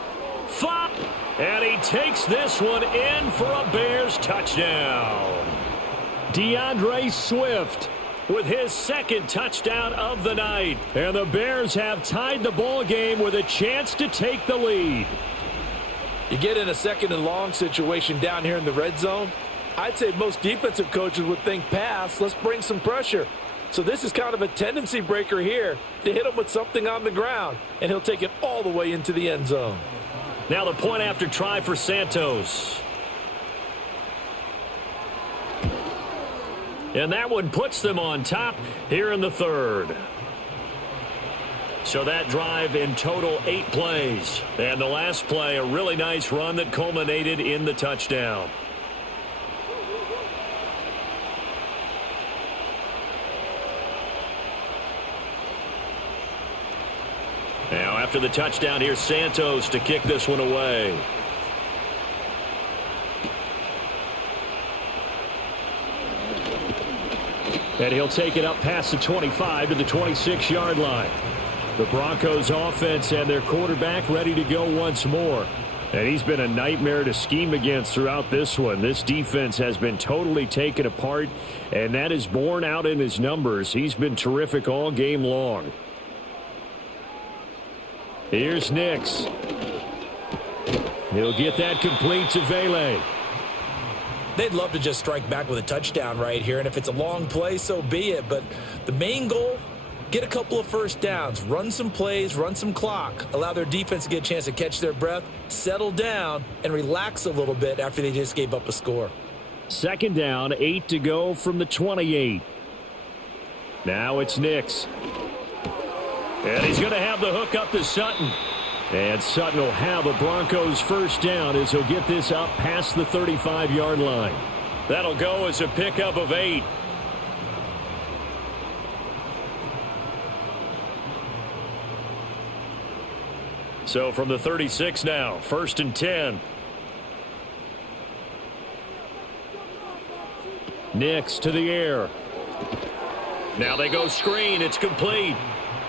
5. And he takes this one in for a Bears touchdown. DeAndre Swift with his 2nd touchdown of the night. And the Bears have tied the ball game with a chance to take the lead. You get in a 2nd and long situation down here in the red zone, I'd say most defensive coaches would think pass, let's bring some pressure. So this is kind of a tendency breaker here to hit him with something on the ground, and he'll take it all the way into the end zone. Now the point after try for Santos. And that one puts them on top here in the 3rd. So that drive in total 8 plays. And the last play, a really nice run that culminated in the touchdown. after the touchdown. Here's Santos to kick this one away. And he'll take it up past the 25 to the 26-yard line. The Broncos offense and their quarterback ready to go once more. And he's been a nightmare to scheme against throughout this one. This defense has been totally taken apart, and that is borne out in his numbers. He's been terrific all game long. Here's Nix. He'll get that complete to Vele. They'd love to just strike back with a touchdown right here, and if it's a long play, so be it. But the main goal, get a couple of first downs, run some plays, run some clock, allow their defense to get a chance to catch their breath, settle down, and relax a little bit after they just gave up a score. Second down, 8 to go from the 28. Now it's Nix. And he's going to have the hook up to Sutton. And Sutton will have a Broncos first down as he'll get this up past the 35-yard line. That'll go as a pickup of 8. So from the 36 now, 1st and 10. Nix to the air. Now they go screen. It's complete.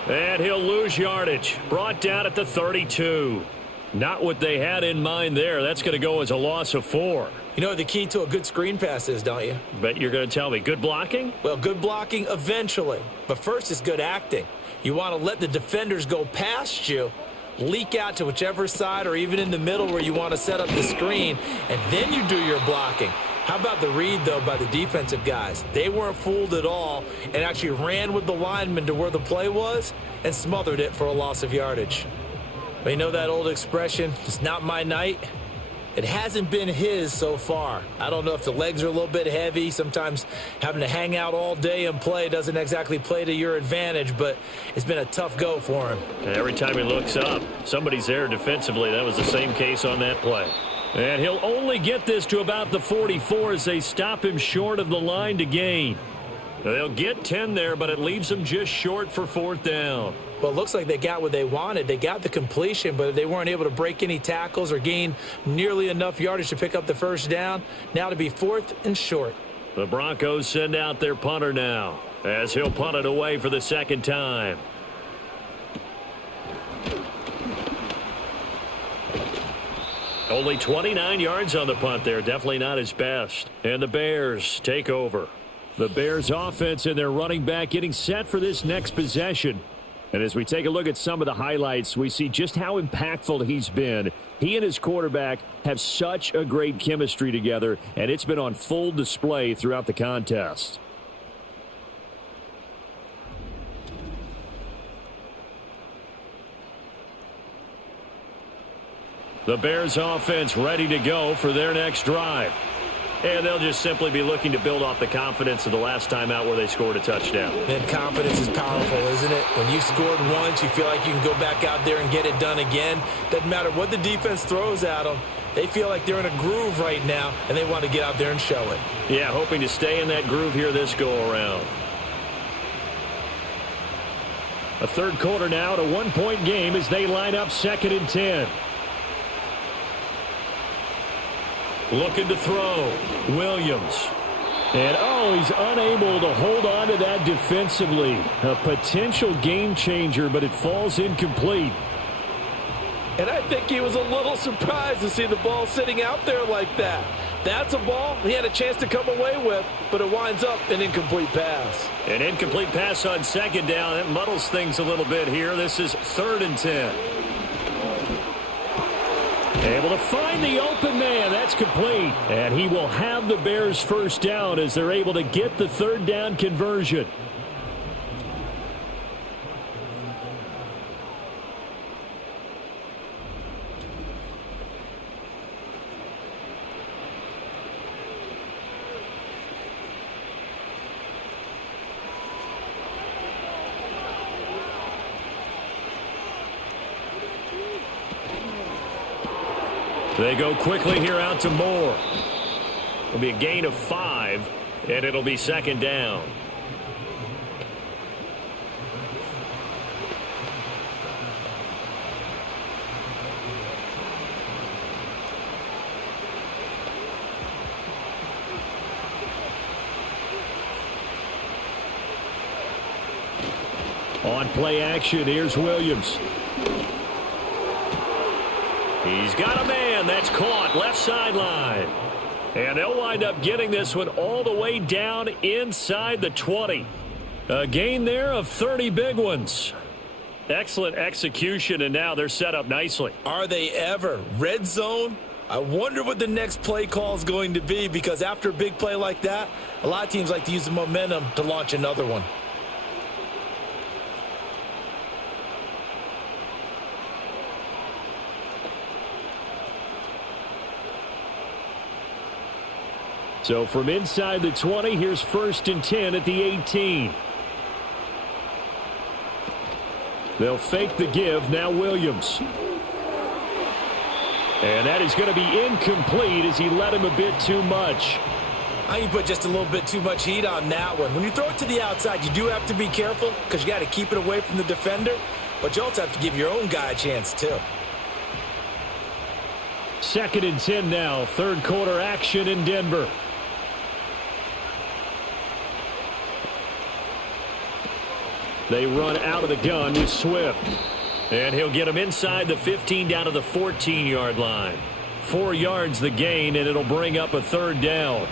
And he'll lose yardage. Brought down at the 32. Not what they had in mind there. That's going to go as a loss of 4. You know what the key to a good screen pass is, don't you? Bet you're going to tell me. Good blocking? Well, good blocking eventually. But first is good acting. You want to let the defenders go past you, leak out to whichever side or even in the middle where you want to set up the screen, and then you do your blocking. How about the read, though, by the defensive guys? They weren't fooled at all and actually ran with the lineman to where the play was and smothered it for a loss of yardage. But you know that old expression, it's not my night? It hasn't been his so far. I don't know if the legs are a little bit heavy. Sometimes having to hang out all day and play doesn't exactly play to your advantage, but it's been a tough go for him. And every time he looks up, somebody's there defensively. That was the same case on that play. And he'll only get this to about the 44 as they stop him short of the line to gain. They'll get 10 there, but it leaves them just short for 4th down. Well, it looks like they got what they wanted. They got the completion, but they weren't able to break any tackles or gain nearly enough yardage to pick up the first down. Now to be 4th and short. The Broncos send out their punter now as he'll punt it away for the 2nd time. Only 29 yards on the punt there. Definitely not his best. And the Bears take over. The Bears offense and their running back getting set for this next possession. And as we take a look at some of the highlights, we see just how impactful he's been. He and his quarterback have such a great chemistry together, and it's been on full display throughout the contest. The Bears offense ready to go for their next drive. And they'll just simply be looking to build off the confidence of the last time out where they scored a touchdown. And confidence is powerful, isn't it? When you scored once, you feel like you can go back out there and get it done again. Doesn't matter what the defense throws at them. They feel like they're in a groove right now, and they want to get out there and show it. Yeah, hoping to stay in that groove here this go-around. A third quarter now, at a one-point game as they line up 2nd and 10. Looking to throw. Williams. And, he's unable to hold on to that defensively. A potential game changer, but it falls incomplete. And I think he was a little surprised to see the ball sitting out there like that. That's a ball he had a chance to come away with, but it winds up an incomplete pass. An incomplete pass on 2nd down. That muddles things a little bit here. This is 3rd and 10. Able to find the open man. That's complete. And he will have the Bears first down as they're able to get the 3rd down conversion. They go quickly here out to Moore. It'll be a gain of 5, and it'll be 2nd down. On play action, here's Williams. He's got a man. That's caught left sideline. And they'll wind up getting this one all the way down inside the 20. A gain there of 30 big ones. Excellent execution, and now they're set up nicely. Are they ever? Red zone? I wonder what the next play call is going to be, because after a big play like that, a lot of teams like to use the momentum to launch another one. So from inside the 20, here's 1st and 10 at the 18. They'll fake the give. Now Williams. And that is going to be incomplete as he let him a bit too much. I think you put just a little bit too much heat on that one. When you throw it to the outside, you do have to be careful because you got to keep it away from the defender. But you also have to give your own guy a chance too. 2nd and 10 now. 3rd quarter action in Denver. They run out of the gun with Swift. And he'll get him inside the 15 down to the 14-yard line. 4 yards the gain, and it'll bring up a 3rd down.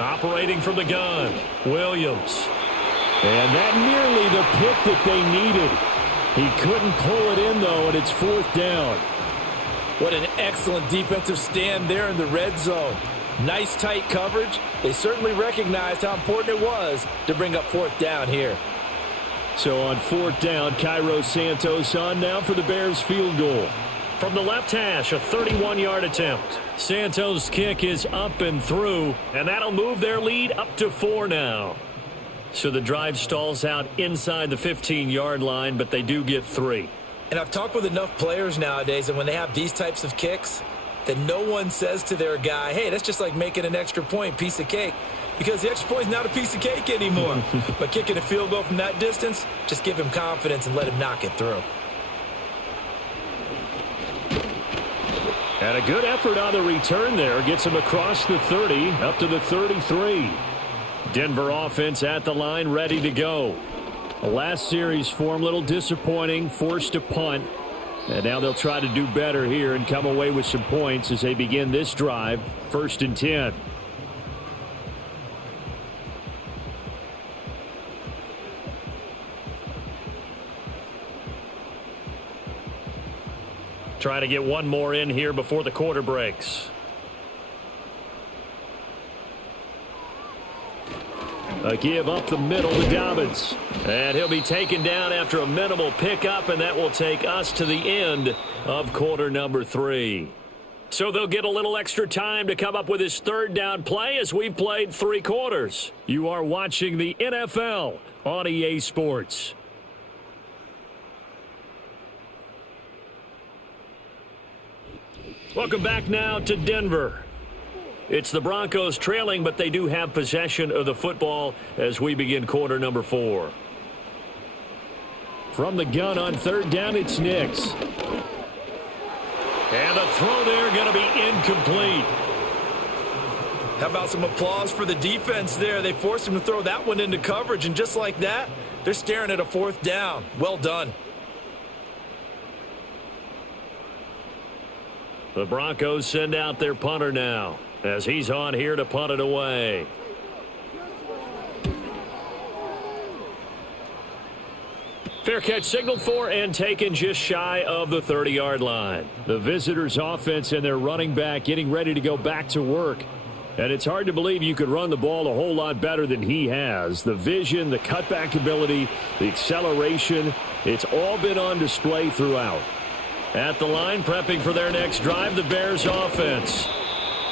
Operating from the gun, Williams. And that nearly the pick that they needed. He couldn't pull it in, though, and it's 4th down. What an excellent defensive stand there in the red zone. Nice tight coverage. They certainly recognized how important it was to bring up 4th down here. So on 4th down, Cairo Santos on now for the Bears field goal. From the left hash, a 31-yard attempt. Santos' kick is up and through, and that'll move their lead up to 4 now. So the drive stalls out inside the 15-yard line, but they do get 3. And I've talked with enough players nowadays, and when they have these types of kicks, that no one says to their guy, hey, that's just like making an extra point, piece of cake. Because the extra point is not a piece of cake anymore. But kicking a field goal from that distance, just give him confidence and let him knock it through. And a good effort on the return there. Gets him across the 30, up to the 33. Denver offense at the line, ready to go. The last series form, a little disappointing, forced to punt. And now they'll try to do better here and come away with some points as they begin this drive, 1st and 10. Try to get one more in here before the quarter breaks. A give up the middle to Dobbins. And he'll be taken down after a minimal pickup, and that will take us to the end of quarter number 3. So they'll get a little extra time to come up with his 3rd down play as we've played 3 quarters. You are watching the NFL on EA Sports. Welcome back now to Denver. It's the Broncos trailing, but they do have possession of the football as we begin quarter number 4. From the gun on 3rd down, it's Nix. And the throw there going to be incomplete. How about some applause for the defense there? They forced him to throw that one into coverage, and just like that, they're staring at a 4th down. Well done. The Broncos send out their punter now as he's on here to punt it away. Fair catch signaled for and taken just shy of the 30-yard line. The visitors' offense and their running back getting ready to go back to work. And it's hard to believe you could run the ball a whole lot better than he has. The vision, the cutback ability, the acceleration, it's all been on display throughout. At the line, prepping for their next drive, the Bears offense.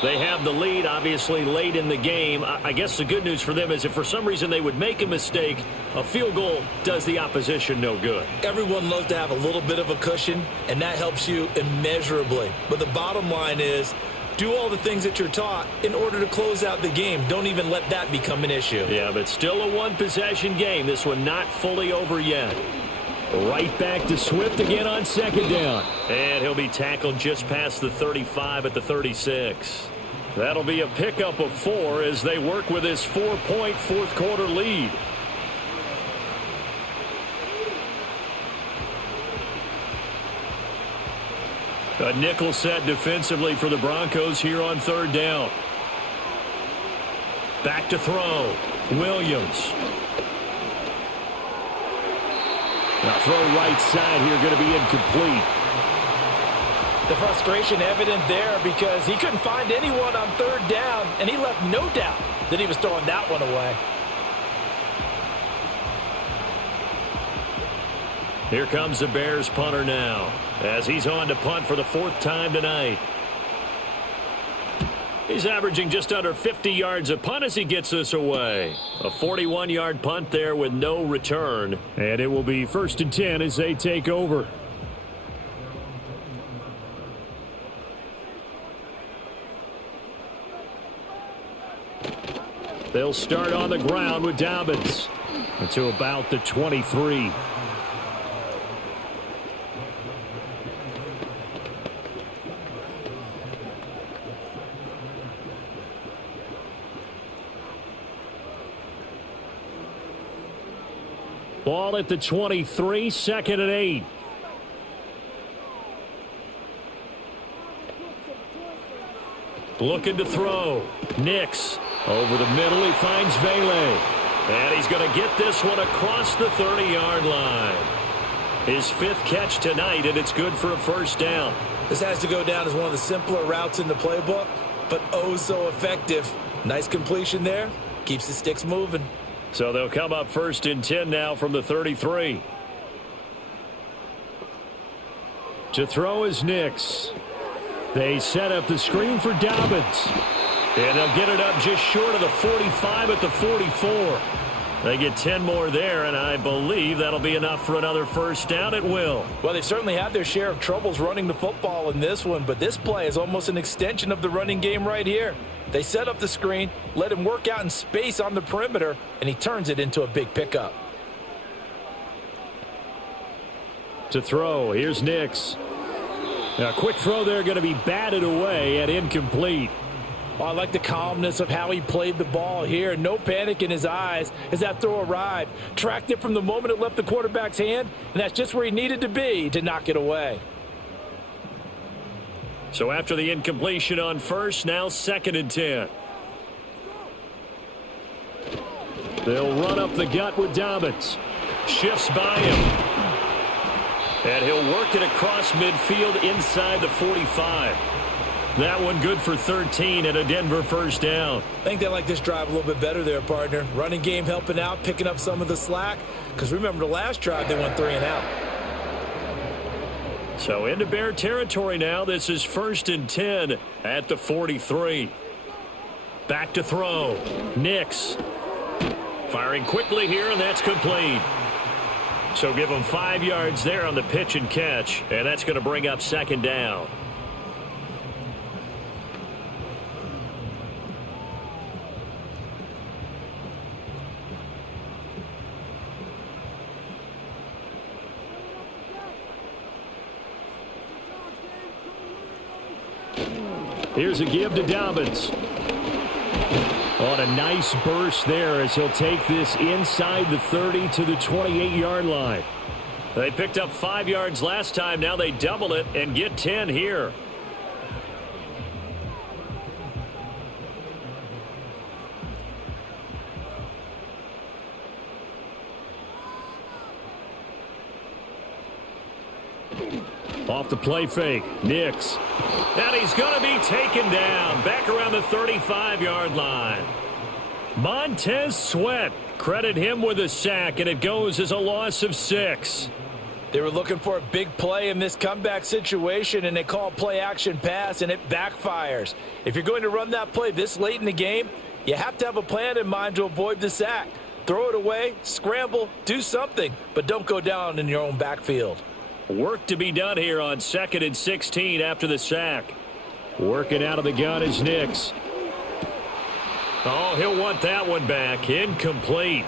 They have the lead, obviously, late in the game. I guess the good news for them is if for some reason they would make a mistake, a field goal does the opposition no good. Everyone loves to have a little bit of a cushion, and that helps you immeasurably. But the bottom line is Do all the things that you're taught in order to close out the game. Don't even let that become an issue. Yeah, but still a one-possession game. This one not fully over yet. Right back to Swift again on second down. And he'll be tackled just past the 35 at the 36. That'll be a pickup of 4 as they work with this 4-point fourth-quarter lead. A nickel set defensively for the Broncos here on third down. Back to throw. Williams. Now throw right side here, going to be incomplete. The frustration evident there because he couldn't find anyone on third down, and he left no doubt that he was throwing that one away. Here comes the Bears punter now as he's on to punt for the 4th time tonight. He's averaging just under 50 yards a punt as he gets this away. A 41-yard punt there with no return. And it will be 1st and 10 as they take over. They'll start on the ground with Dobbins until about the 23. Ball at the 23, 2nd and 8. Looking to throw. Nix over the middle. He finds Vele. And he's going to get this one across the 30-yard line. His 5th catch tonight, and it's good for a first down. This has to go down as one of the simpler routes in the playbook, but oh so effective. Nice completion there. Keeps the sticks moving. So they'll come up 1st and 10 now from the 33. To throw is Nix. They set up the screen for Dobbins. And they'll get it up just short of the 45 at the 44. They get 10 more there, and I believe that'll be enough for another first down. It will. Well, they've certainly had their share of troubles running the football in this one, but this play is almost an extension of the running game right here. They set up the screen, let him work out in space on the perimeter, and he turns it into a big pickup. To throw, here's Nix. Now, a quick throw there going to be batted away and incomplete. Well, I like the calmness of how he played the ball here. No panic in his eyes as that throw arrived. Tracked it from the moment it left the quarterback's hand, and that's just where he needed to be to knock it away. So after the incompletion on first, now 2nd and 10. They'll run up the gut with Dobbins. Shifts by him. And he'll work it across midfield inside the 45. That one good for 13 and a Denver first down. I think they like this drive a little bit better there, partner. Running game helping out, picking up some of the slack. Because remember the last drive, they went 3 and out. So into Bear territory now. This is 1st and 10 at the 43. Back to throw. Nix. Firing quickly here, and that's complete. So give them 5 yards there on the pitch and catch, and that's going to bring up 2nd down. Here's a give to Dobbins. On a nice burst there as he'll take this inside the 30 to the 28-yard line. They picked up 5 yards last time. Now they double it and get 10 here. Off the play fake. Nix. And he's going to be taken down. Back around the 35-yard line. Montez Sweat. Credit him with a sack, and it goes as a loss of 6. They were looking for a big play in this comeback situation, and they call play action pass, and it backfires. If you're going to run that play this late in the game, you have to have a plan in mind to avoid the sack. Throw it away, scramble, do something, but don't go down in your own backfield. Work to be done here on 2nd and 16 after the sack. Working out of the gun is Nix. Oh, he'll want that one back. Incomplete.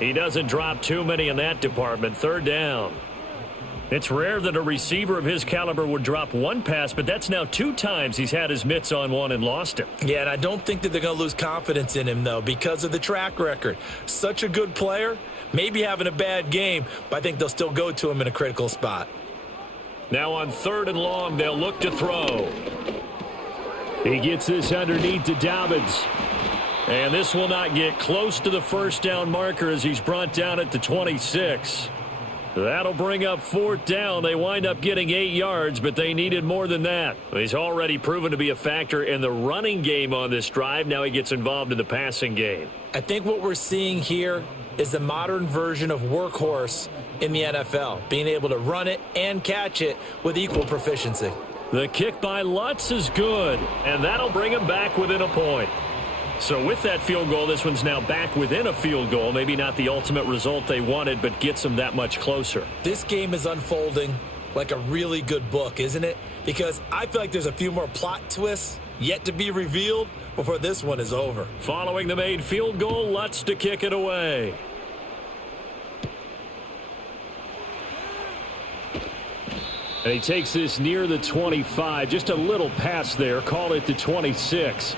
He doesn't drop too many in that department. Third down. It's rare that a receiver of his caliber would drop one pass, but that's now 2 times he's had his mitts on one and lost it. Yeah, and I don't think that they're going to lose confidence in him, though, because of the track record. Such a good player, maybe having a bad game, but I think they'll still go to him in a critical spot. Now on 3rd and long, they'll look to throw. He gets this underneath to Dobbins. And this will not get close to the first down marker as he's brought down at the 26. That'll bring up 4th down. They wind up getting 8 yards, but they needed more than that. He's already proven to be a factor in the running game on this drive. Now he gets involved in the passing game. I think what we're seeing here is the modern version of workhorse in the NFL, being able to run it and catch it with equal proficiency. The kick by Lutz is good, and that'll bring him back within a point. So with that field goal, this one's now back within a field goal. Maybe not the ultimate result they wanted, but gets them that much closer. This game is unfolding like a really good book, isn't it? Because I feel like there's a few more plot twists yet to be revealed before this one is over. Following the made field goal, Lutz to kick it away. And he takes this near the 25. Just a little pass there. Call it the 26.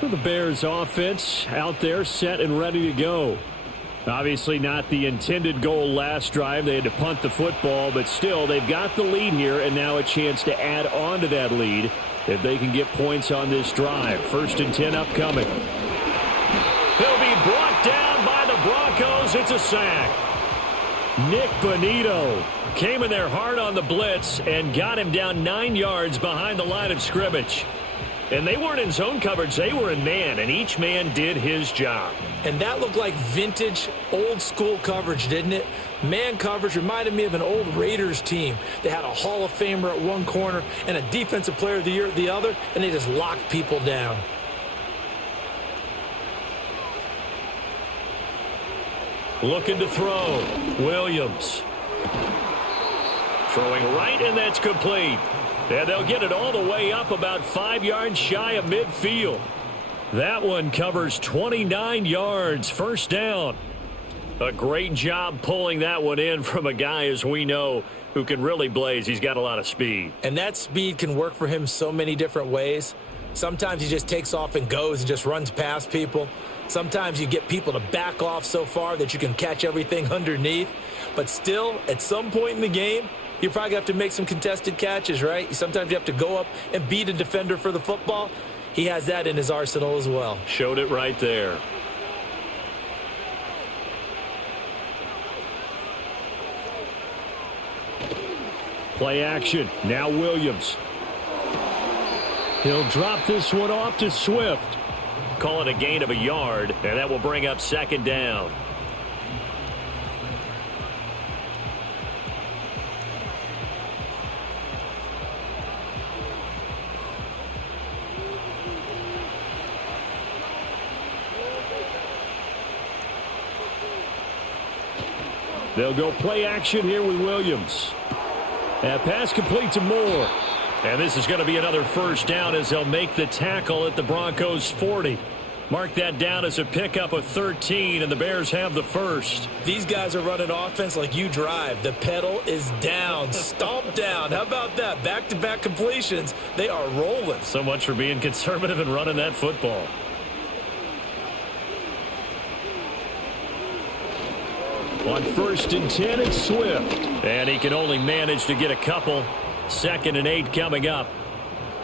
The Bears offense out there set and ready to go. Obviously not the intended goal last drive. They had to punt the football, but still they've got the lead here and now a chance to add on to that lead if they can get points on this drive. 1st and 10 upcoming. He'll be brought down by the Broncos. It's a sack. Nick Bonito came in there hard on the blitz and got him down 9 yards behind the line of scrimmage. And they weren't in zone coverage. They were in man, and each man did his job. And that looked like vintage, old-school coverage, didn't it? Man coverage reminded me of an old Raiders team. They had a Hall of Famer at one corner and a Defensive Player of the Year at the other, and they just locked people down. Looking to throw. Williams. Throwing right, and that's complete. And they'll get it all the way up about 5 yards shy of midfield. That one covers 29 yards. 1st down. A great job pulling that one in from a guy, as we know, who can really blaze. He's got a lot of speed. And that speed can work for him so many different ways. Sometimes he just takes off and goes and just runs past people. Sometimes you get people to back off so far that you can catch everything underneath. But still, at some point in the game, you probably have to make some contested catches, right? Sometimes you have to go up and beat a defender for the football. He has that in his arsenal as well. Showed it right there. Play action. Now Williams. He'll drop this one off to Swift. Call it a gain of a yard, and that will bring up 2nd down. They'll go play action here with Williams. That pass complete to Moore. And this is going to be another 1st down as they'll make the tackle at the Broncos 40. Mark that down as a pickup of 13, and the Bears have the 1st. These guys are running offense like you drive. The pedal is down, stomp down. How about that? Back-to-back completions. They are rolling. So much for being conservative and running that football. On 1st and 10, it's Swift. And he can only manage to get a couple. 2nd and 8 coming up.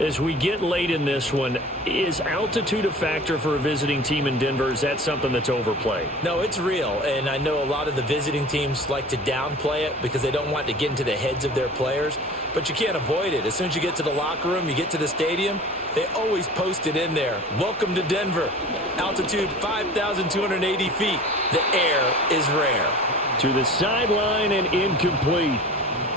As we get late in this one, is altitude a factor for a visiting team in Denver? Is that something that's overplayed? No, it's real. And I know a lot of the visiting teams like to downplay it because they don't want to get into the heads of their players. But you can't avoid it. As soon as you get to the locker room, you get to the stadium, they always post it in there. Welcome to Denver. Altitude 5,280 feet. The air is rare. To the sideline and incomplete.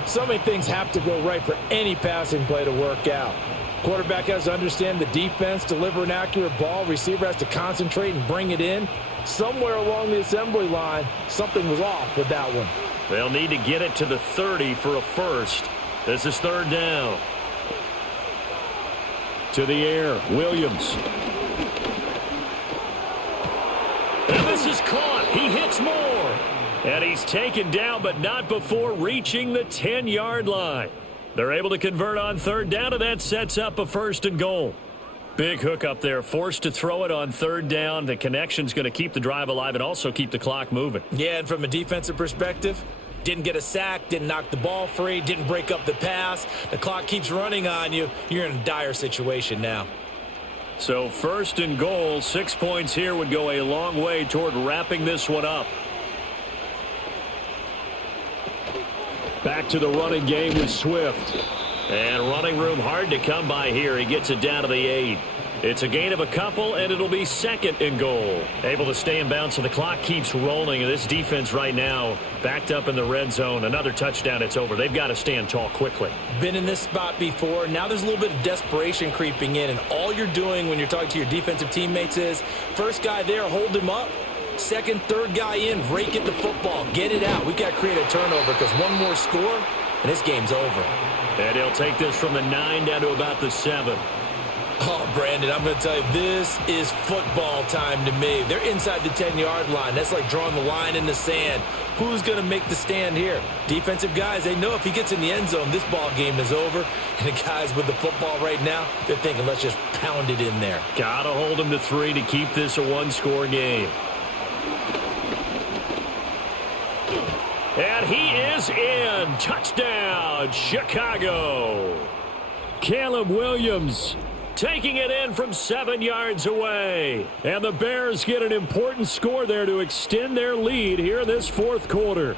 So many things have to go right for any passing play to work out. Quarterback has to understand the defense, deliver an accurate ball. Receiver has to concentrate and bring it in. Somewhere along the assembly line, something was off with that one. They'll need to get it to the 30 for a 1st. This is 3rd down. To the air, Williams. And this is caught. He hits more. And he's taken down, but not before reaching the 10-yard line. They're able to convert on third down, and that sets up a 1st and goal. Big hook up there, forced to throw it on third down. The connection's going to keep the drive alive and also keep the clock moving. Yeah, and from a defensive perspective, didn't get a sack, didn't knock the ball free, didn't break up the pass. The clock keeps running on you. You're in a dire situation now. So 1st and goal, 6 points here would go a long way toward wrapping this one up. Back to the running game with Swift. And running room hard to come by here. He gets it down to the 8. It's a gain of a couple, and it'll be 2nd and goal. Able to stay in bounds, so the clock keeps rolling. And this defense right now backed up in the red zone. Another touchdown, it's over. They've got to stand tall quickly. Been in this spot before. Now there's a little bit of desperation creeping in, and all you're doing when you're talking to your defensive teammates is, first guy there, hold him up. Second, third guy in, rake at the football. Get it out. We've got to create a turnover because one more score, and this game's over. And he'll take this from the 9 down to about the 7. Oh, Brandon, I'm going to tell you, this is football time to me. They're inside the 10-yard line. That's like drawing the line in the sand. Who's going to make the stand here? Defensive guys, they know if he gets in the end zone, this ball game is over. And the guys with the football right now, they're thinking, let's just pound it in there. Got to hold him to 3 to keep this a one-score game. And he is in. Touchdown, Chicago. Caleb Williams taking it in from 7 yards away. And the Bears get an important score there to extend their lead here in this 4th quarter.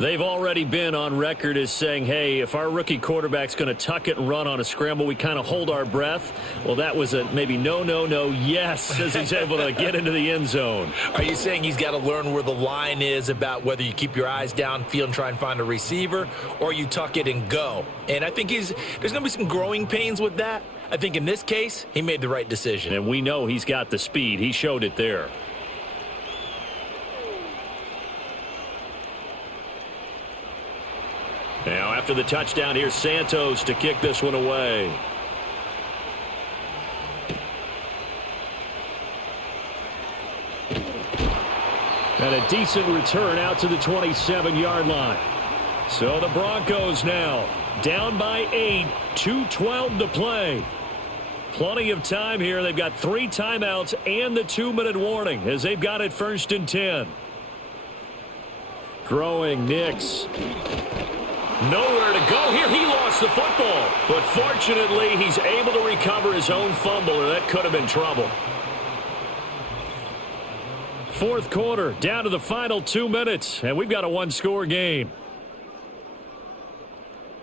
They've already been on record as saying, hey, if our rookie quarterback's going to tuck it and run on a scramble, we kind of hold our breath. Well, that was a maybe no, yes, as he's able to get into the end zone. Are you saying he's got to learn where the line is about whether you keep your eyes downfield and try and find a receiver, or you tuck it and go? And I think there's going to be some growing pains with that. I think in this case, he made the right decision. And we know he's got the speed. He showed it there. Now, after the touchdown, here's Santos to kick this one away. And a decent return out to the 27-yard line. So the Broncos now down by 8, 2:12 to play. Plenty of time here. They've got 3 timeouts and the 2-minute warning as they've got it 1st and 10. Throwing Nix. Nowhere to go here. He lost the football. But fortunately, he's able to recover his own fumble, or that could have been trouble. 4th quarter, down to the final 2 minutes, and we've got a one-score game.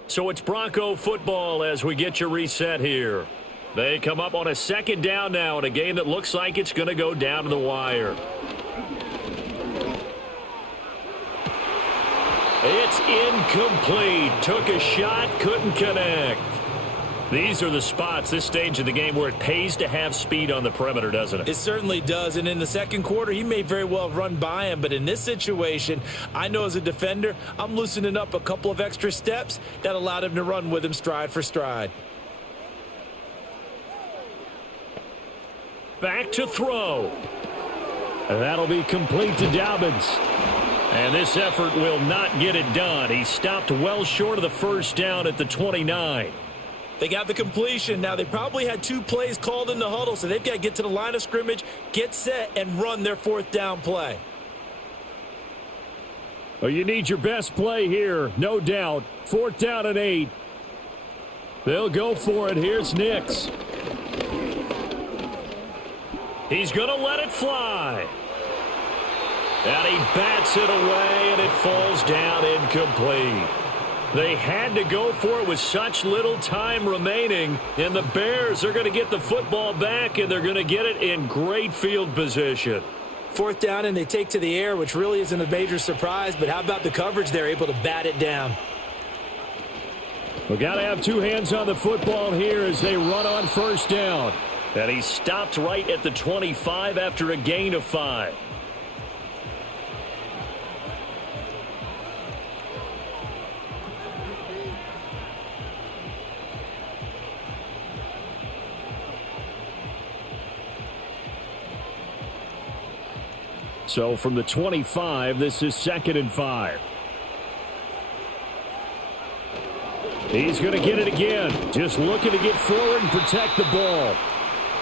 So it's Bronco football as we get you reset here. They come up on a 2nd down now in a game that looks like it's going to go down to the wire. It's incomplete. Took a shot, couldn't connect. These are the spots, this stage of the game, where it pays to have speed on the perimeter, doesn't it? It certainly does. And in the 2nd quarter, he may very well run by him. But in this situation, I know as a defender, I'm loosening up a couple of extra steps that allowed him to run with him stride for stride. Back to throw. And that'll be complete to Dobbins. And this effort will not get it done. He stopped well short of the 1st down at the 29. They got the completion. Now, they probably had 2 plays called in the huddle, so they've got to get to the line of scrimmage, get set, and run their 4th down play. Well, you need your best play here, no doubt. 4th down and 8. They'll go for it. Here's Nix. He's going to let it fly. And he bats it away, and it falls down incomplete. They had to go for it with such little time remaining, and the Bears are going to get the football back, and they're going to get it in great field position. 4th down, and they take to the air, which really isn't a major surprise, but how about the coverage? They're able to bat it down. We've got to have 2 hands on the football here as they run on 1st down. And he stopped right at the 25 after a gain of 5. So from the 25, this is 2nd and 5. He's going to get it again. Just looking to get forward and protect the ball.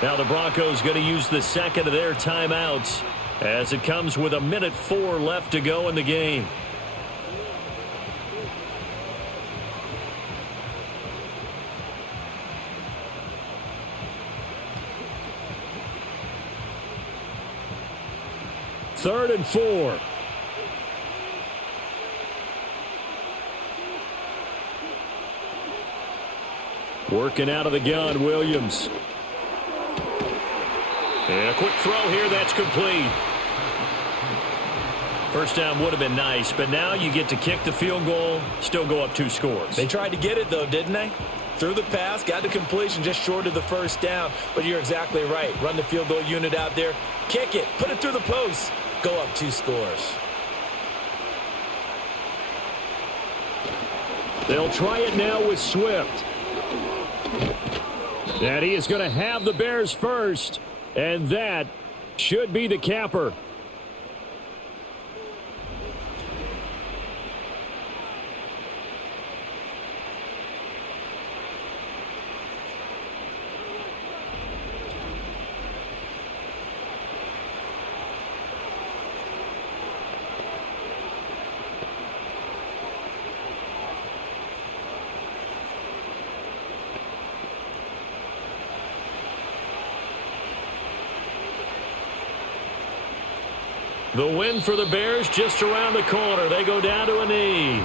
Now the Broncos going to use the second of their timeouts as it comes with 1:04 left to go in the game. Third and 4. Working out of the gun, Williams. And a quick throw here, that's complete. First down would have been nice, but now you get to kick the field goal, still go up 2 scores. They tried to get it, though, didn't they? Threw the pass, got the completion just short of the first down. But you're exactly right. Run the field goal unit out there, kick it, put it through the post, go up 2 scores. They'll try it now with Swift. And he is going to have the Bears first, and that should be the capper. The win for the Bears just around the corner. They go down to a knee.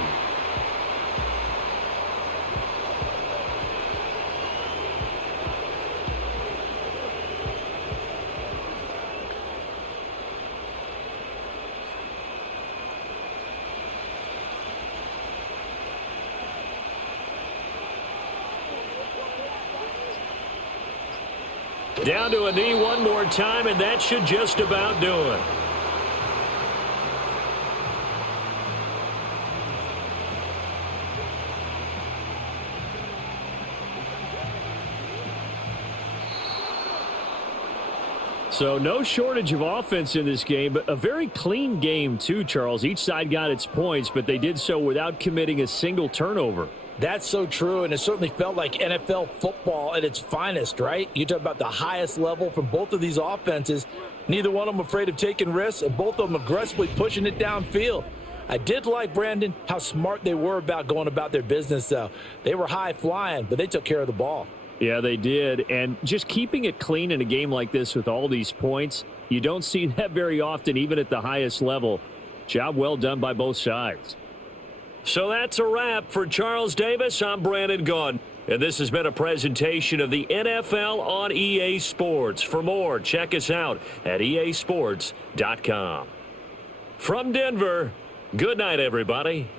Down to a knee one more time, and that should just about do it. So no shortage of offense in this game, but a very clean game too, Charles. Each side got its points, but they did so without committing a single turnover. That's so true, and it certainly felt like NFL football at its finest, right? You talk about the highest level from both of these offenses. Neither one of them afraid of taking risks, and both of them aggressively pushing it downfield. I did like, Brandon, how smart they were about going about their business, though. They were high flying, but they took care of the ball. Yeah, they did. And just keeping it clean in a game like this with all these points, you don't see that very often, even at the highest level. Job well done by both sides. So that's a wrap for Charles Davis. I'm Brandon Gaudin, and this has been a presentation of the NFL on EA Sports. For more, check us out at easports.com. From Denver, good night, everybody.